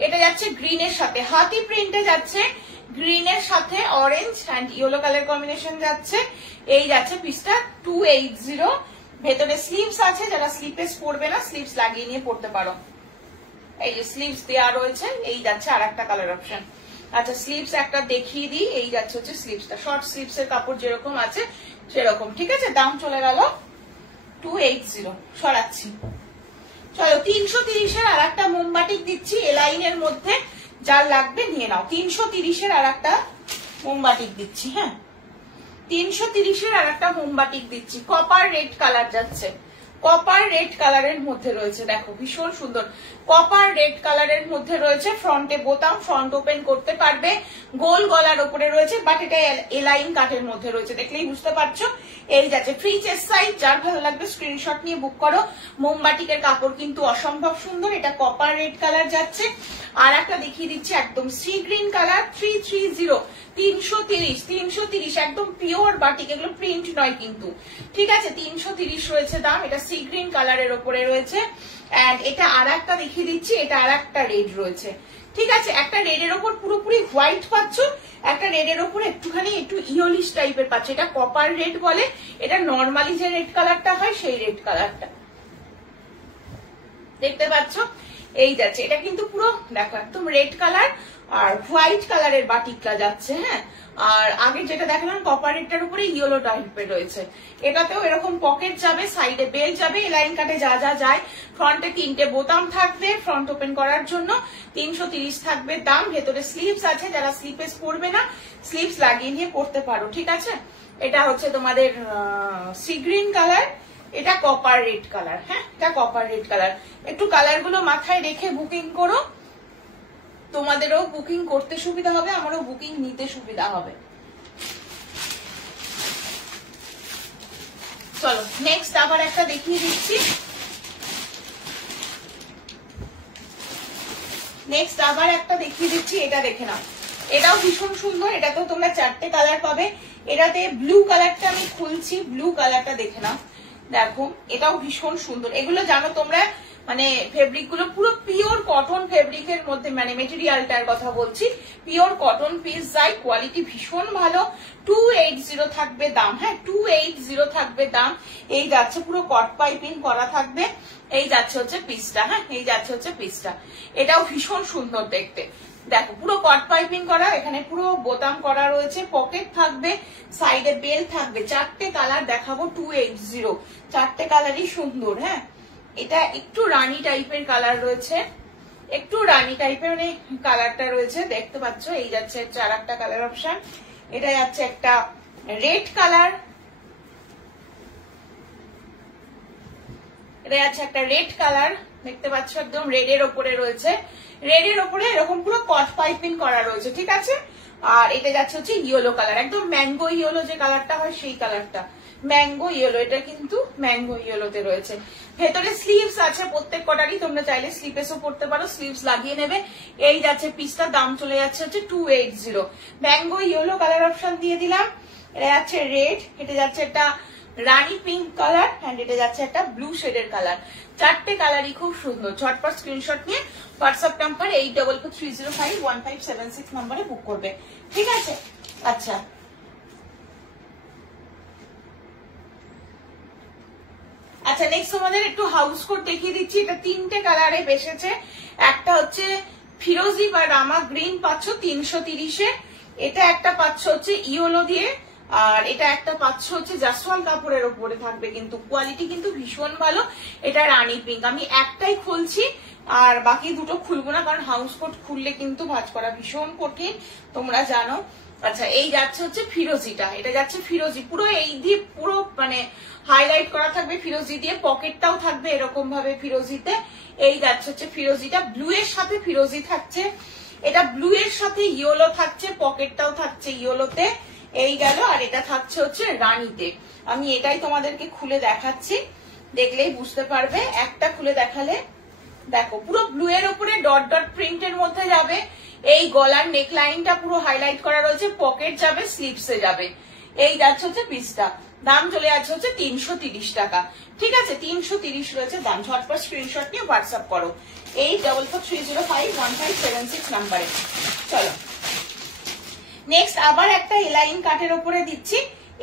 এটা যাচ্ছে গ্রিনের সাথে, হাতি প্রিন্টে যাচ্ছে, গ্রিনের সাথে orange and yellow colour combination যাচ্ছে। এই যাচ্ছে পিসটা 280। ভেতরে স্লিভস আছে, যারা স্লিপেস পরবে না স্লিভস লাগিয়ে নিয়ে পড়তে পারো। এই যে স্লিভস দেওয়া রয়েছে। এই যাচ্ছে আর একটা কালার অপশন। আচ্ছা স্লিভস একটা দেখিয়ে দিই, এই যাচ্ছে হচ্ছে স্লিভসটা, শর্ট স্লিভস এর কাপড় যেরকম আছে সেরকম, ঠিক আছে। দাম চলে গেল 280। সরাচ্ছি। চলো 330 এর আর একটা মোমবাটিক দিচ্ছি, এলাইনের মধ্যে যার লাগবে নিয়ে নাও। 330 এর আর একটা মোমবাটিক দিচ্ছি। হ্যাঁ 330 এর আর একটা মোমবাটিক দিচ্ছি, কপার রেড কালার যাচ্ছে, কপার রেড কালারের মধ্যে রয়েছে, দেখো ভীষণ সুন্দর কপার রেড কালারের মধ্যে রয়েছে। ফ্রন্টে বোতাম, ফ্রন্ট ওপেন করতে পারবে, গোল গলার উপরে রয়েছে, বাট এটা এলাইন কাটের মধ্যে রয়েছে, দেখলেই বুঝতে পারছো। এই যাচ্ছে ফ্রি চেস্ট সাইজ, যার ভালো লাগবে স্ক্রিনশট নিয়ে বুক করো। মোমবাটিকের কাপড় কিন্তু অসম্ভব সুন্দর, এটা কপার রেড কালার যাচ্ছে। আর একটা দেখিয়ে দিচ্ছি একদম সি গ্রিন কালার, 330, 330 একদম পিওর বাটিক, এগুলো প্রিন্ট নয় কিন্তু, ঠিক আছে। 330 রয়েছে দাম, এটা সি গ্রিন কালারের ওপরে রয়েছে। এন্ড এটা আর একটা দেখিয়ে দিচ্ছি, এটা আর একটা রেড রয়েছে, ঠিক আছে। একটা রেডের ওপর পুরোপুরি হোয়াইট পাচ্ছ, একটা রেডের ওপর একটুখানি একটু ইয়োলিশ টাইপের পাচ্ছ, এটা কপার রেড বলে। এটা নর্মালি যে রেড কালারটা হয় সেই রেড কালারটা, দেখতে পাচ্ছ। এই যাচ্ছে, এটা কিন্তু পুরো দেখো একদম রেড কালার আর হোয়াইট কালারের বাটিকটা যাচ্ছে। হ্যাঁ, আর আগে যেটা দেখালাম কপার রেডটার উপরে ইয়েলো টাইপের রয়েছে, এটাতেও এরকম পকেট যাবে, সাইডে বেল্ট যাবে, লাইন কাটে যা যা যায়। ফ্রন্টে 3টে বোতাম থাকবে ফ্রন্ট ওপেন করার জন্য, 330 থাকবে দাম। ভেতরে স্লিভস আছে, যারা স্লিপেস পরবে না স্লিভস লাগিয়ে নিয়ে পরতে পারো, ঠিক আছে। এটা হচ্ছে তোমাদের সি গ্রিন কালার, এটা কপার রেড কালার। হ্যাঁ, এটা কপার রেড কালার। একটু কালার গুলো মাথায় রেখে বুকিং করো, তোমাদেরও বুকিং করতে সুবিধা হবে, আমারও বুকিং নিতে সুবিধা হবে। চলো নেক্সট আবার একটা দেখিয়ে দিচ্ছি, নেক্সট আবার একটা দেখিয়ে দিচ্ছি, এটা দেখে নাও। এটাও ভীষণ সুন্দর, এটাতেও তোমরা 4টে কালার পাবে। এটাতে ব্লু কালারটা আমি খুলছি, ব্লু কালারটা দেখে নাও, দেখো এটাও ভীষণ সুন্দর। এগুলো জানো তোমরা মানে ফেব্রিক গুলো পুরো পিওর কটন ফেব্রিকের মধ্যে, মানে মেটেরিয়ালটার কথা বলছি, পিওর কটন পিস যায়, কোয়ালিটি ভীষণ ভালো। 280 থাকবে দাম। হ্যাঁ 280 থাকবে দাম। এই যাচ্ছে পুরো কট পাইপিং করা থাকবে, এই যাচ্ছে হচ্ছে পিসটা। হ্যাঁ এই যাচ্ছে হচ্ছে পিসটা, এটাও ভীষণ সুন্দর দেখতে, দেখো পুরো কট পাইপিং করা, এখানে পুরো বোতাম করা রয়েছে, পকেট থাকবে, সাইডে বেল থাকবে। 4টে কালার দেখাবো 280, 4টে কালারই সুন্দর। হ্যাঁ এটা একটু রানী টাইপের কালার রয়েছে, একটু রানী টাইপের মানে কালারটা রয়েছে, দেখতে পাচ্ছ। এই যাচ্ছে আর একটা কালার অপশন, এটা যাচ্ছে একটা রেড কালার, এটা যাচ্ছে একটা রেড কালার, দেখতে পাচ্ছ একদম রেড এর ওপরে রয়েছে, রেড এর ওপরে এরকম পুরো কট পাইপিং করা রয়েছে, ঠিক আছে। আর এটা যাচ্ছে হচ্ছে ইয়েলো কালার, একদম ম্যাঙ্গো ইয়েলো যে কালারটা হয় সেই কালারটা, ম্যাঙ্গো ইয়েলো, এটা কিন্তু ম্যাঙ্গো ইয়েলোতে রয়েছে। ভেতরে স্লিভস আছে প্রত্যেক কটারই, তোমরা চাইলে স্লিভেসও পড়তে পারো, স্লিভস লাগিয়ে নেবে। এই যাচ্ছে পিসটা, দাম চলে যাচ্ছে হচ্ছে 280। ম্যাঙ্গো ইয়েলো কালার অপশন দিয়ে দিলাম। এটা যাচ্ছে রেড, এটা যাচ্ছে একটা রানী পিঙ্ক কালার, এন্ড এটা যাচ্ছে একটা ব্লু শেডের কালার। চারটে কালারই খুব সুন্দর। ঝটপট স্ক্রিনশট নিয়ে হোয়াটসঅ্যাপ নাম্বার 8443051576 নম্বরে বুক করবে, ঠিক আছে? আচ্ছা, আচ্ছা নেক্সট তোমাদের একটু হাউস কোট দেখিয়ে দিচ্ছি। এটা তিনটে কালারে বেসেছে, একটা হচ্ছে ফিরোজি বা রামা গ্রিন পাচ্ছ 330-এ, এটা একটা পাচ্ছ হচ্ছে ইয়েলো দিয়ে, আর এটা একটা পাচ্ছ হচ্ছে জাসওয়াল কাপড়ের উপরে থাকবে, কিন্তু কোয়ালিটি কিন্তু ভীষণ ভালো। এটা রানী পিঙ্ক। আমি একটাই খুলছি আর বাকি দুটো খুলবো না, কারণ হাউস কোট খুললে কিন্তু ভাঁজ করা ভীষণ কঠিন, তোমরা জানো। আচ্ছা, এই যাচ্ছে হচ্ছে ফিরোজিটা, এটা যাচ্ছে ফিরোজি, পুরো এই দিয়ে পুরো মানে হাইলাইট করা থাকবে ফিরোজি দিয়ে, পকেটটাও থাকবে এরকম ভাবে ফিরোজিতে। এই যাচ্ছে হচ্ছে ফিরোজিটা, ব্লু এর সাথে ফিরোজি থাকছে, এটা ব্লু এর সাথে ইয়েলো থাকছে, পকেটটাও থাকছে ইয়েলোতে। এই গেল, আর এটা থাকছে হচ্ছে রানীতে। আমি এটাই তোমাদেরকে খুলে দেখাচ্ছি, দেখলেই বুঝতে পারবে। একটা খুলে দেখালে দেখো, পুরো ব্লু এর উপরে ডট ডট প্রিন্টের মধ্যে যাবে। এই গলার নেক লাইনটা পুরো হাইলাইট করা রয়েছে, পকেট যাবে, স্লিভসে যাবে। এই যাচ্ছে হচ্ছে পিসটা, দাম চলে যাচ্ছে হচ্ছে 330 টাকা, ঠিক আছে? 330 রয়েছে দাম। ঝটপট স্ক্রিনশট নিয়ে হোয়াটসঅ্যাপ করো 8443051576 নাম্বারে। চলো নেক্সট আবার একটা এলাইন কাটের উপরে দিচ্ছি।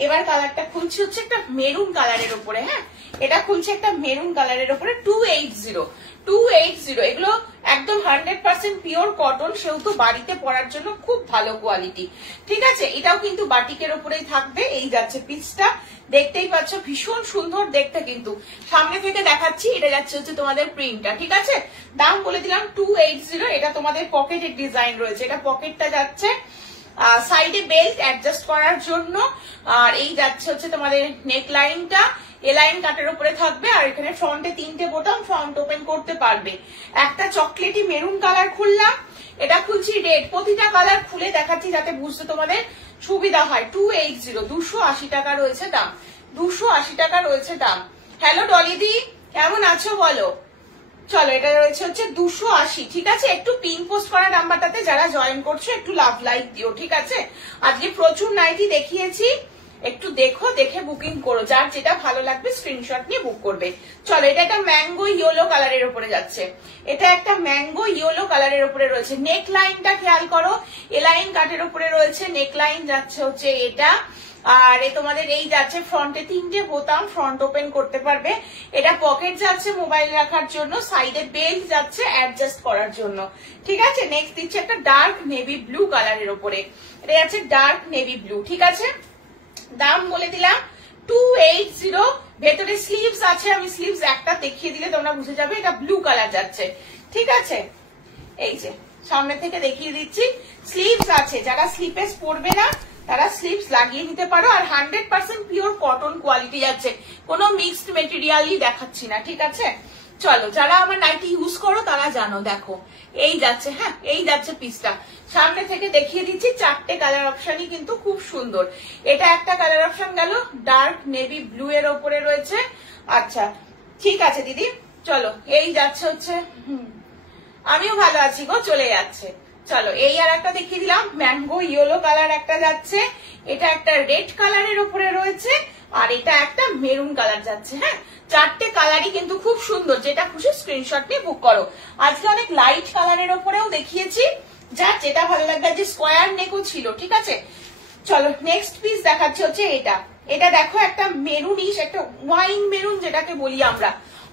এবার কালারটা খুলছি হচ্ছে একটা মেরুন কালারের উপরে, হ্যাঁ এটা খুলছে একটা মেরুন কালারের উপরে 280। এগুলো একদম 100% পিওর কটন, সেহেতু বাড়িতে পরার জন্য খুব ভালো কোয়ালিটি, ঠিক আছে? এটাও কিন্তু বাটিকের উপরেই থাকবে। এই যাচ্ছে পিসটা, দেখতেই পাচ্ছ ভীষণ সুন্দর দেখতে, কিন্তু সামনে থেকে দেখাচ্ছি। এটা যাচ্ছে হচ্ছে তোমাদের প্রিন্টটা, ঠিক আছে? দাম বলে দিলাম 280। এটা তোমাদের পকেটের ডিজাইন রয়েছে, এটা পকেটটা যাচ্ছে, সাইডে বেল্ট অ্যাডজাস্ট করার জন্য, আর এই যাচ্ছে হচ্ছে তোমাদের নেক লাইনটা এলাইন কাটের উপরে থাকবে, আর এখানে ফ্রন্টে 3টে বোতাম, ফ্রন্ট ওপেন করতে পারবে। একটা চকলেটি মেরুন কালার খুললাম, এটা খুলছি রেড। প্রতিটা কালার খুলে দেখাচ্ছি যাতে বুঝতে তোমাদের সুবিধা হয়। 280, 280 টাকা রয়েছে দাম, 280 টাকা রয়েছে দাম। হ্যালো ডলিদি, কেমন আছো বলো? চলো, এটা রয়েছে হচ্ছে 280, ঠিক আছে? একটু পিন পোস্ট করা নাম্বারটাতে যারা জয়েন করছো একটু লাভ লাইক দিও, ঠিক আছে? আজকে প্রচুর নাইটি দেখিয়েছি, একটু দেখো, দেখে বুকিং করো, যার যেটা ভালো লাগবে স্ক্রিনশট নিয়ে বুক করবে। চলো, এটা একটা ম্যাঙ্গো ইয়েলো কালারের উপরে যাচ্ছে, এটা একটা ম্যাঙ্গো ইয়েলো কালারের উপরে রয়েছে। নেক লাইনটা খেয়াল করো, এলাইন কাটের উপরে রয়েছে, নেক লাইন যাচ্ছে হচ্ছে এটা, আর তোমাদের এই যাচ্ছে ফ্রন্টে 3টে বোতাম, ফ্রন্ট ওপেন করতে পারবে। এটা পকেট যাচ্ছে মোবাইল রাখার জন্য, সাইডে বেল্ট যাচ্ছে অ্যাডজাস্ট করার জন্য, ঠিক আছে? নেক্সট দিচ্ছে একটা ডার্ক নেভি ব্লু কালারের উপরে, এটা যাচ্ছে ডার্ক নেভি ব্লু, ঠিক আছে? দাম বলে দিলাম 280। ভেতরে স্লিভস আছে, আমি স্লিভস একটা দেখিয়ে দিলে তোমরা বুঝে যাবে এটা ব্লু কালার যাচ্ছে, ঠিক আছে? এই যে সামনে থেকে দেখিয়ে দিচ্ছি, স্লিভস আছে, যারা স্লিপেস পরবে না তারা স্লিভস লাগিয়ে নিতে পারো। আর 100% পিওর কটন কোয়ালিটি যাচ্ছে, কোনো মিক্সড মেটেরিয়ালই দেখাচ্ছি না, ঠিক আছে? চলো, যারা আমার নাইটি ইউজ করো তারা জানো। দেখো এই যাচ্ছে, হ্যাঁ এই যাচ্ছে পিসটা, সামনে থেকে দেখিয়ে দিচ্ছি। 4টে কালার অপশনই কিন্তু খুব সুন্দর। এটা একটা কালার অপশন গেল, ডার্ক নেভি ব্লু এর ওপরে রয়েছে। আচ্ছা ঠিক আছে দিদি, চলো এই যাচ্ছে হচ্ছে, আমিও ভালো আছি গো, চলে যাচ্ছে। চলো এই আর একটা দেখিয়ে দিলাম, ম্যাঙ্গো ইয়েলো কালার একটা যাচ্ছে, এটা একটা রেড কালারের উপরে রয়েছে, আর এটা একটা মেরুন কালার যাচ্ছে। হ্যাঁ, 4টে কালারই কিন্তু খুব সুন্দর, যেটা খুশি স্ক্রিনশট নিয়ে বুক করো। আজকে অনেক লাইট কালারের উপরেও দেখিয়েছি, যার যেটা ভালো লাগবে। যে স্কোয়ার নেকও ছিল, ঠিক আছে? চলো নেক্সট পিস দেখাচ্ছি হচ্ছে এটা। এটা দেখো একটা মেরুনিশ, একটা ওয়াইন মেরুন যেটাকে বলি আমরা,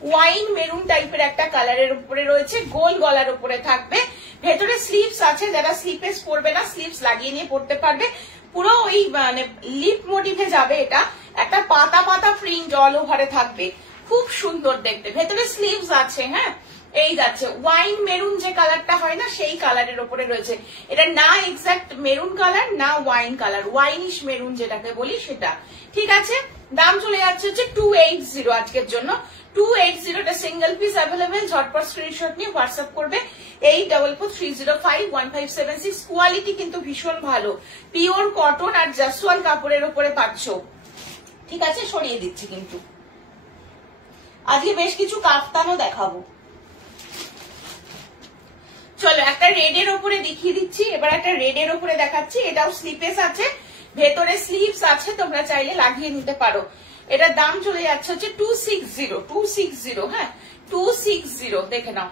ওয়াইন মেরুন টাইপের একটা কালারের উপরে রয়েছে, গোল গলার উপরে থাকবে। ভেতরে স্লিভস আছে, যারা স্লিপেস পরবে না স্লিভস লাগিয়ে নিয়ে পড়তে পারবে। পুরো ওই মানে লিপ মোটিভে যাবে, এটা একটা পাতা পাতা প্রিন্ট অল ওভারে থাকবে, খুব সুন্দর দেখতে। ভেতরে স্লিভস আছে, হ্যাঁ এই যাচ্ছে ওয়াইন মেরুন যে কালারটা হয় না সেই কালারের উপরে রয়েছে। এটা না এক্সাক্ট মেরুন কালার না ওয়াইন কালার, ওয়াইনিশ মেরুন যেটাকে বলি সেটা, ঠিক আছে? দাম চলে যাচ্ছে হচ্ছে 280 আজকের জন্য, 280। এটা সিঙ্গেল পিস অ্যাভেলেবেল, ঝটপট স্ক্রিনশট নিয়ে হোয়াটসঅ্যাপ করবে 84305157 কোয়ালিটি কিন্তু ভীষণ ভালো, পিওর কটন আর জাসওয়াল কাপড়ের উপরে পাচ্ছ, ঠিক আছে। সরিয়ে দিচ্ছি কিন্তু আজকে বেশ কিছু কাফতানও দেখাবো। চলো একটা রেডের ওপরে দেখিয়ে দিচ্ছি, এবার একটা রেডের ওপরে দেখাচ্ছি। এটাও স্লিপেস আছে, ভেতরে স্লিভস আছে, তোমরা চাইলে লাগিয়ে নিতে পারো। এটার দাম চলে যাচ্ছে হচ্ছে 260, হ্যাঁ 260, দেখে নাও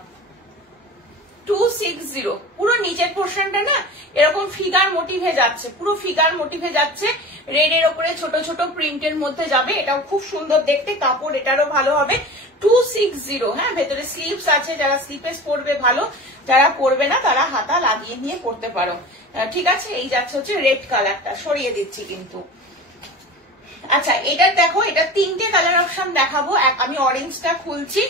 260। পুরো নিচের পোর্শনটা না এরকম ফিগার মোটিভে যাচ্ছে, পুরো ফিগার মোটিভে যাচ্ছে, রেডের ওপরে ছোট ছোট প্রিন্টের মধ্যে যাবে। এটাও খুব সুন্দর দেখতে, কাপড় এটারও ভালো হবে। 260, হ্যাঁ ভেতরে স্লিভস আছে, যারা স্লিপেস পরবে ভালো, যারা পরবে না তারা হাতা লাগিয়ে নিয়ে পরতে পারো, ঠিক আছে। এই যাচ্ছে হচ্ছে রেড কালারটা, সরিয়ে দিচ্ছি কিন্তু। আচ্ছা এটার দেখো, এটা তিনটে কালার অপশন দেখাবো। আমি অরেঞ্জটা খুলছি,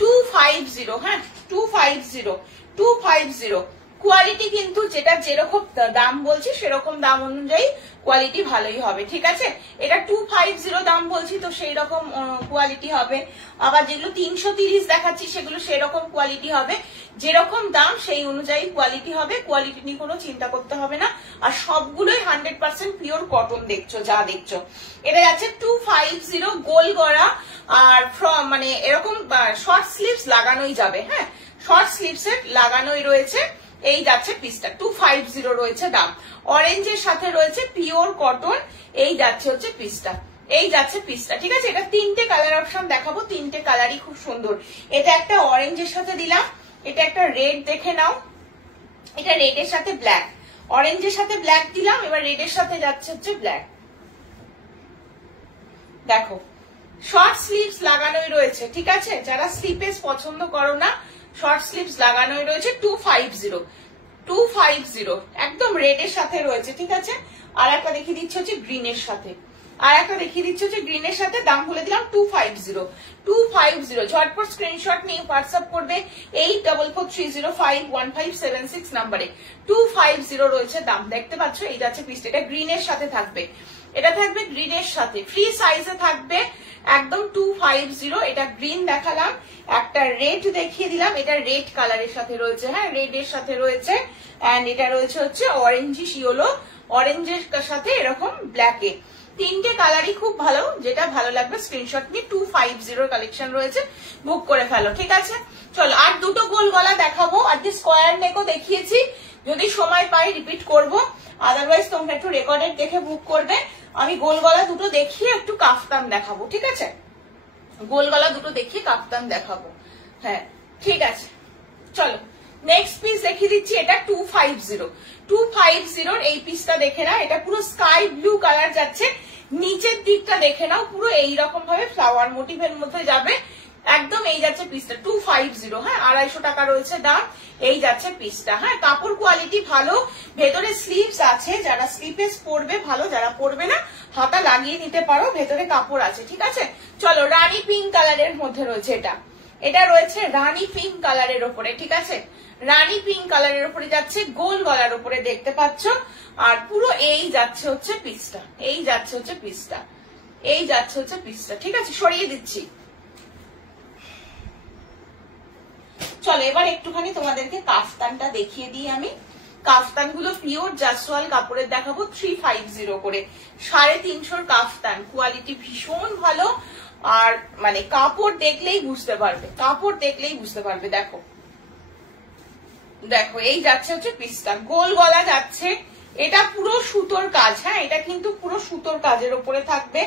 250, হ্যাঁ 250। কোয়ালিটি কিন্তু যেটা যেরকম দাম বলছি সেরকম দাম অনুযায়ী কোয়ালিটি ভালোই হবে, ঠিক আছে। এটা 250 দাম বলছি তো সেই রকম কোয়ালিটি হবে। আবার যেগুলো 330 দেখাচ্ছি সেগুলো সেরকম কোয়ালিটি হবে, যেরকম দাম সেই অনুযায়ী কোয়ালিটি হবে। কোয়ালিটি নিয়ে কোনো চিন্তা করতে হবে না। আর সবগুলোই 100% পিওর কটন দেখছো, যা দেখছো। এটা যাচ্ছে 250, গোল গড়া আর মানে এরকম শর্ট স্লিভস লাগানোই যাবে, হ্যাঁ শর্ট স্লিভস এর লাগানোই রয়েছে। এই যাচ্ছে পিসটা 250 রয়েছে দাম। অরেঞ্জের সাথে রয়েছে পিওর কটন, এই যাচ্ছে হচ্ছে পিসটা, এই যাচ্ছে পিসটা, ঠিক আছে। এটা তিনটে কালার অপশন দেখাবো, তিনটে কালারই খুব সুন্দর। এটা একটা অরেঞ্জের সাথে দিলাম, এটা একটা রেড দেখে নাও, এটা রেডের সাথে ব্ল্যাক, অরেঞ্জের সাথে ব্ল্যাক দিলাম, এবার রেডের সাথে যাচ্ছে হচ্ছে ব্ল্যাক। দেখো শর্ট স্লিভস লাগানোই রয়েছে, ঠিক আছে। যারা স্লিপেস পছন্দ করো না, শর্ট স্লিভস লাগানোই রয়েছে। 250 একদম রেডের সাথে রয়েছে, ঠিক আছে। আর একটা দেখিয়ে দিচ্ছে হচ্ছে গ্রিনের সাথে, আর একটা দেখিয়ে দিচ্ছে হচ্ছে গ্রিনের সাথে। দাম বলে দিলাম 250। ঝটপট স্ক্রিনশট নিয়ে হোয়াটসঅ্যাপ করবে 8443051576 নাম্বারে। 250 রয়েছে দাম, দেখতে পাচ্ছ। এই যাচ্ছে পিসটা, এটা গ্রিনের সাথে থাকবে, এটা থাকবে গ্রিনের সাথে, ফ্রি সাইজে থাকবে একদম 250। এটা গ্রিন দেখালাম, একটা রেড দেখিয়ে দিলাম, এটা রেড কালারের সাথে রয়েছে, হ্যাঁ রেড এর সাথে রয়েছে। এন্ড এটা রয়েছে হচ্ছে অরেঞ্জিশ ইয়েলো, অরেঞ্জের সাথে এরকম ব্ল্যাকে। তিনটে কালারই খুব ভালো, যেটা ভালো লাগবে স্ক্রিনশট নিয়ে 250 কালেকশন রয়েছে, বুক করে ফেলো, ঠিক আছে। চলো আর দুটো গোল গলা দেখাবো, আজকে স্কোয়ার নেকও দেখিয়েছি, যদি সময় পাই রিপিট করব, আদারওয়াইজ তোমরা একটু রেকর্ডেড দেখে বুক করবে। আমি গোল গলা দুটো দেখিয়ে একটু কাফতান দেখাবো, ঠিক আছে। গোল গলা দুটো দেখিয়ে কাফতান দেখাবো, হ্যাঁ ঠিক আছে। চলো নেক্সট পিস দেখিয়ে দিচ্ছি, এটা 250 এই পিসটা দেখে নাও। এটা পুরো স্কাই ব্লু কালার যাচ্ছে, নিচের দিকটা দেখে নাও, পুরো এইরকম ভাবে ফ্লাওয়ার মোটিভের মধ্যে যাবে একদম। এই যাচ্ছে পিসটা 250, হ্যাঁ 250 টাকা রয়েছে দাম। এই যাচ্ছে পিসটা, হ্যাঁ কাপড় কোয়ালিটি ভালো, ভেতরে স্লিভস আছে, যারা স্লিভেস পরবে ভালো, যারা পরবে না হাতা লাগিয়ে নিতে পারো, ভেতরে কাপড় আছে, ঠিক আছে। চলো রানী পিঙ্ক কালারের মধ্যে রয়েছে, এটা রয়েছে রানী পিঙ্ক কালারের উপরে, ঠিক আছে। রানী পিঙ্ক কালারের উপরে যাচ্ছে, গোল গলার উপরে দেখতে পাচ্ছ। আর পুরো এই যাচ্ছে হচ্ছে পিসটা, এই যাচ্ছে হচ্ছে পিসটা, এই যাচ্ছে হচ্ছে পিসটা, ঠিক আছে। সরিয়ে দিচ্ছি। চলো এবার একটুখানি তোমাদেরকে কাফতানটা দেখিয়ে দিই আমি। কাফতানগুলো পিওর জাসওয়াল কাপড়ের দেখাবো, 350 করে, 350 কাফতান, কোয়ালিটি ভীষণ ভালো। আর মানে কাপড় দেখলেই বুঝতে পারবে, কাপড় দেখলেই বুঝতে পারবে। দেখো দেখো এই যাচ্ছে হচ্ছে পিসটা, গোল গলা যাচ্ছে, এটা পুরো সুতোর কাজ, হ্যাঁ এটা কিন্তু পুরো সুতোর কাজের উপরে থাকবে।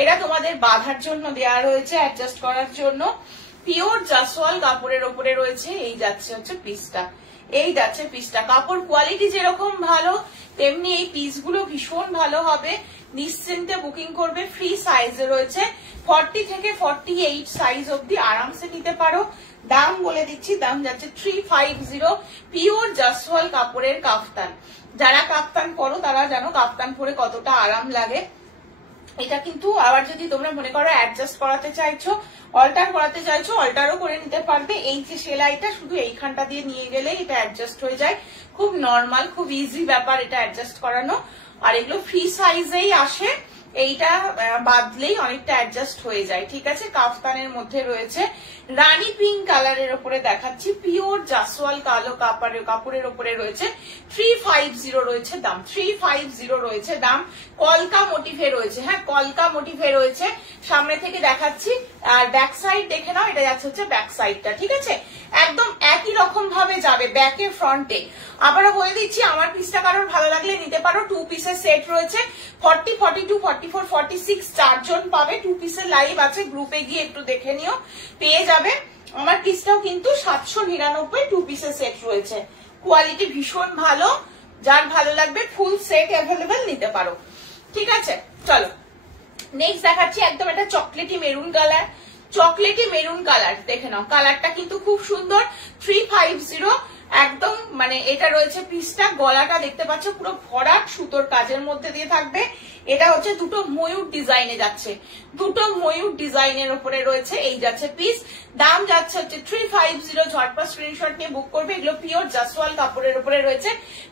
এটা তোমাদের বাঁধার জন্য দেওয়া রয়েছে, অ্যাডজাস্ট করার জন্য। পিওর জাসওয়াল কাপড়ের উপরে রয়েছে, এই যাচ্ছে হচ্ছে পিসটা, এই যাচ্ছে পিসটা। কাপড় কোয়ালিটি যেরকম ভালো তেমনি এই পিসগুলো ভীষণ ভালো হবে। নিশ্চিন্তে বুকিং করবে, ফ্রি সাইজে রয়েছে, 40 থেকে 48 সাইজ অব্দি আরামসে নিতে পারো। দাম বলে দিচ্ছি, দাম যাচ্ছে 350, পিওর জাসওয়াল কাপড়ের কাফতান। যারা কাফতান পরো তারা জানো কাফতান পরে কতটা আরাম লাগে। এটা কিন্তু আবার যদি তোমরা মনে করো অ্যাডজাস্ট করাতে চাইছো, অল্টার করাতে চাইছো, অল্টারও করে নিতে পারবে। এই যে সেলাইটা শুধু এইখানটা দিয়ে নিয়ে গেলে এটা অ্যাডজাস্ট হয়ে যায়, খুব নর্মাল, খুব ইজি ব্যাপার এটা অ্যাডজাস্ট করানো। আর এগুলো ফ্রি সাইজেই আসে, এইটা বাদলেই অনেকটা অ্যাডজাস্ট হয়ে যায়, ঠিক আছে। কাফতানের মধ্যে রয়েছে রানী পিঙ্ক কালারের উপরে দেখাচ্ছি, পিওর জাসওয়াল কালো কাপড়ের উপরে রয়েছে 350 রয়েছে দাম, 350 রয়েছে দাম। কলকা মোটিভে রয়েছে, হ্যাঁ কলকা মোটিভে রয়েছে। সামনে থেকে দেখাচ্ছি আর ব্যাক সাইড দেখে নাও, এটা যাচ্ছে হচ্ছে ব্যাক সাইডটা, ঠিক আছে। একদম একই রকম ভাবে যাবে ব্যাকে ফ্রন্টে। আবারও বলে দিচ্ছি, আমার পিসটা কারোর ভালো লাগলে নিতে পারো। 2 পিসের সেট রয়েছে, 40, 42, 44, 46 চারজন পাবে। 2 পিসের লাইভ আছে, গ্রুপে গিয়ে একটু দেখে নিও, পেয়ে যাবে। আমার পিসটাও কিন্তু 799 2 পিসের সেট রয়েছে, কোয়ালিটি ভীষণ ভালো। যার ভালো লাগবে ফুল সেট অ্যাভেলেবেল নিতে পারো, ঠিক আছে। চলো নেক্সট দেখাচ্ছি একদম একটা chocolatey maroon colour, chocolatey maroon colour দেখে নাও, কালারটা কিন্তু খুব সুন্দর। 350 একদম মানে এটা রয়েছে পিসটা। গলাটা দেখতে পাচ্ছ পুরো ভরাট সুতোর কাজের মধ্যে দিয়ে থাকবে। এটা হচ্ছে দুটো ময়ূর ডিজাইনে যাচ্ছে, দুটো ময়ূর ডিজাইনের উপরে রয়েছে, এই যাচ্ছে পিস। দাম যাচ্ছে হচ্ছে 350। ঝটপট স্ক্রিনশট নিয়ে বুক করবে। এগুলো পিওর জাসওয়াল কাপড়ের উপরে রয়েছে।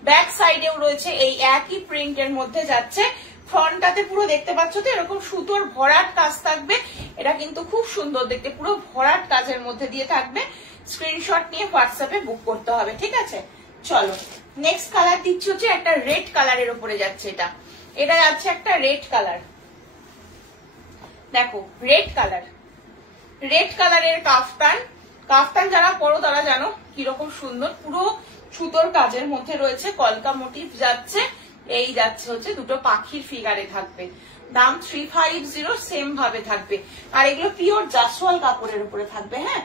ব্যাক সাইডেও রয়েছে এই একই প্রিন্টের মধ্যে যাচ্ছে। ফ্রন্টটাতে পুরো দেখতে পাচ্ছ তো এরকম সুতোর ভরাট কাজ থাকবে। এটা কিন্তু খুব সুন্দর দেখতে, পুরো ভরাট কাজের মধ্যে দিয়ে থাকবে। স্ক্রিনশট নিয়ে হোয়াটসঅ্যাপে বুক করতে হবে, ঠিক আছে। চলো নেক্সট কালার দিচ্ছি হচ্ছে একটা রেড কালারের উপরে যাচ্ছে। এটা যাচ্ছে একটা রেড কালার, দেখো রেড কালার, রেড কালারের কাফতান। কাফতান যারা পরো তারা জানো কিরকম সুন্দর, পুরো সুতোর কাজের মধ্যে রয়েছে। কলকা মোটিভ যাচ্ছে, এই যাচ্ছে হচ্ছে দুটো পাখির ফিগারে থাকবে। দাম 350 সেম ভাবে থাকবে। আর এগুলো পিওর জাসওয়াল কাপড়ের উপরে থাকবে, হ্যাঁ।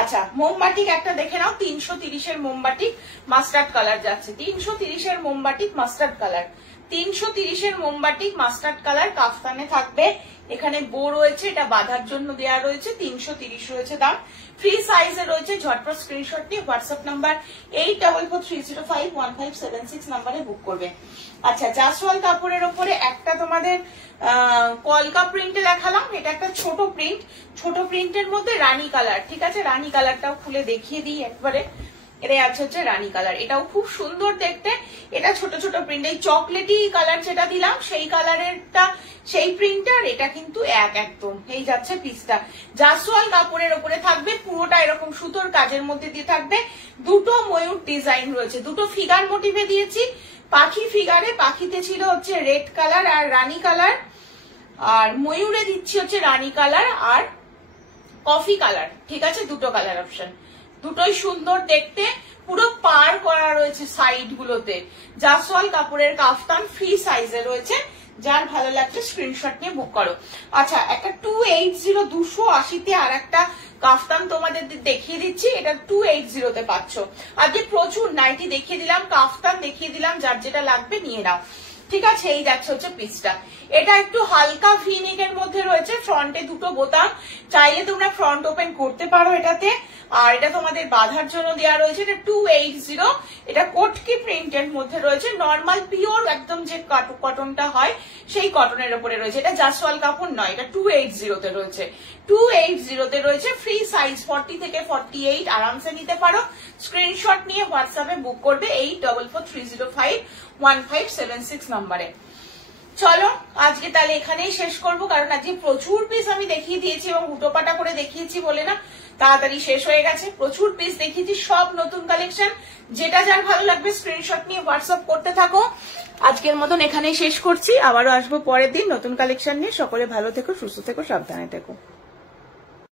আচ্ছা মোমবাটিক একটা দেখে নাও, 330 মোমবাটিক মাস্টার্ড কালার যাচ্ছে। 330 মোমবাটিক মাস্টার্ড কালার, 330 মোমবাটিক মাস্টার্ড কালার কাফতানে থাকবে। এখানে বো রয়েছে, এটা বাঁধার জন্য দেওয়া রয়েছে। 330 রয়েছে দাম, ফ্রি সাইজে রয়েছে। ঝটপট স্ক্রিনশট নিয়ে হোয়াটসঅ্যাপ নাম্বার 8443051576 নাম্বারে বুক করবে। আচ্ছা জাসওয়াল কাপড়ের উপরে একটা তোমাদের কলকা প্রিন্টে দেখালাম, এটা একটা ছোট প্রিন্ট, ছোট প্রিন্টের মধ্যে রানী কালার, ঠিক আছে। রানী কালারটাও খুলে দেখিয়ে দিই একবারে। এটা আছে হচ্ছে রানী কালার, এটাও খুব সুন্দর দেখতে। এটা ছোট ছোট প্রিন্ট, এই চকলেটি কালার যেটা দিলাম সেই কালারেরটা সেই প্রিন্টার, এটা কিন্তু একদম এই যাচ্ছে পিসটা। জাসওয়াল কাপড়ের উপরে থাকবে, পুরোটা এরকম সুতোর কাজের মধ্যে দিয়ে থাকবে। দুটো ময়ূর ডিজাইন রয়েছে, দুটো ফিগার মোটিভে দিয়েছি। পাখি ফিগারে, পাখিতে ছিল হচ্ছে রেড কালার আর রানী কালার, আর ময়ূরে দিচ্ছি হচ্ছে রানী কালার আর কফি কালার, ঠিক আছে। দুটো কালার অপশন, দুটোই সুন্দর দেখতে। পুরো পার করা রয়েছে সাইড গুলোতে। জাসওয়াল কাপড়ের কাফতান ফ্রি সাইজে রয়েছে। যার ভালো লাগছে স্ক্রিনশট নিয়ে বুক করো। আচ্ছা একটা 280 280 আর একটা কাফতান তোমাদের দেখিয়ে দিচ্ছি, এটা 280 তে পাচ্ছ। আজকে প্রচুর নাইটি দেখিয়ে দিলাম, কাফতান দেখিয়ে দিলাম, যার যেটা লাগবে নিয়ে নাও, ঠিক আছে। এই যাচ্ছে হচ্ছে পিসটা। এটা একটু হালকা ভি নেকের মধ্যে রয়েছে, ফ্রন্টে দুটো বোতাম, চাইলে তোমরা ফ্রন্ট ওপেন করতে পারো এটাতে। আর এটা তোমাদের বাঁধার জন্য দেওয়া রয়েছে। এটা 280, এটা কোটকি প্রিন্টের মধ্যে রয়েছে। নর্মাল পিওর একদম যে কটনটা হয় সেই কটনের উপরে রয়েছে। এটা জাসওয়াল কাপড় নয়, এটা 280 তে রয়েছে। 280 তে রয়েছে, ফ্রি সাইজ 40 থেকে 48 আরামসে নিতে পারো। স্ক্রিনশট নিয়ে হোয়াটসঅ্যাপে বুক করবে 8443051576 নাম্বারে। চলো আজকে তাহলে এখানেই শেষ করবো, কারণ আজকে প্রচুর পিস আমি দেখিয়ে দিয়েছি এবং হুটোপাটা করে দেখিয়েছি বলে না তাড়াতাড়ি শেষ হয়ে গেছে। প্রচুর পিস দেখিয়েছি, সব নতুন কালেকশন। যেটা যার ভালো লাগবে স্ক্রিনশট নিয়ে হোয়াটসঅ্যাপ করতে থাকো। আজকের মতন এখানেই শেষ করছি, আবারও আসবো পরের দিন নতুন কালেকশন নিয়ে। সকলে ভালো থেকো, সুস্থ থেকো, সাবধানে থেকো।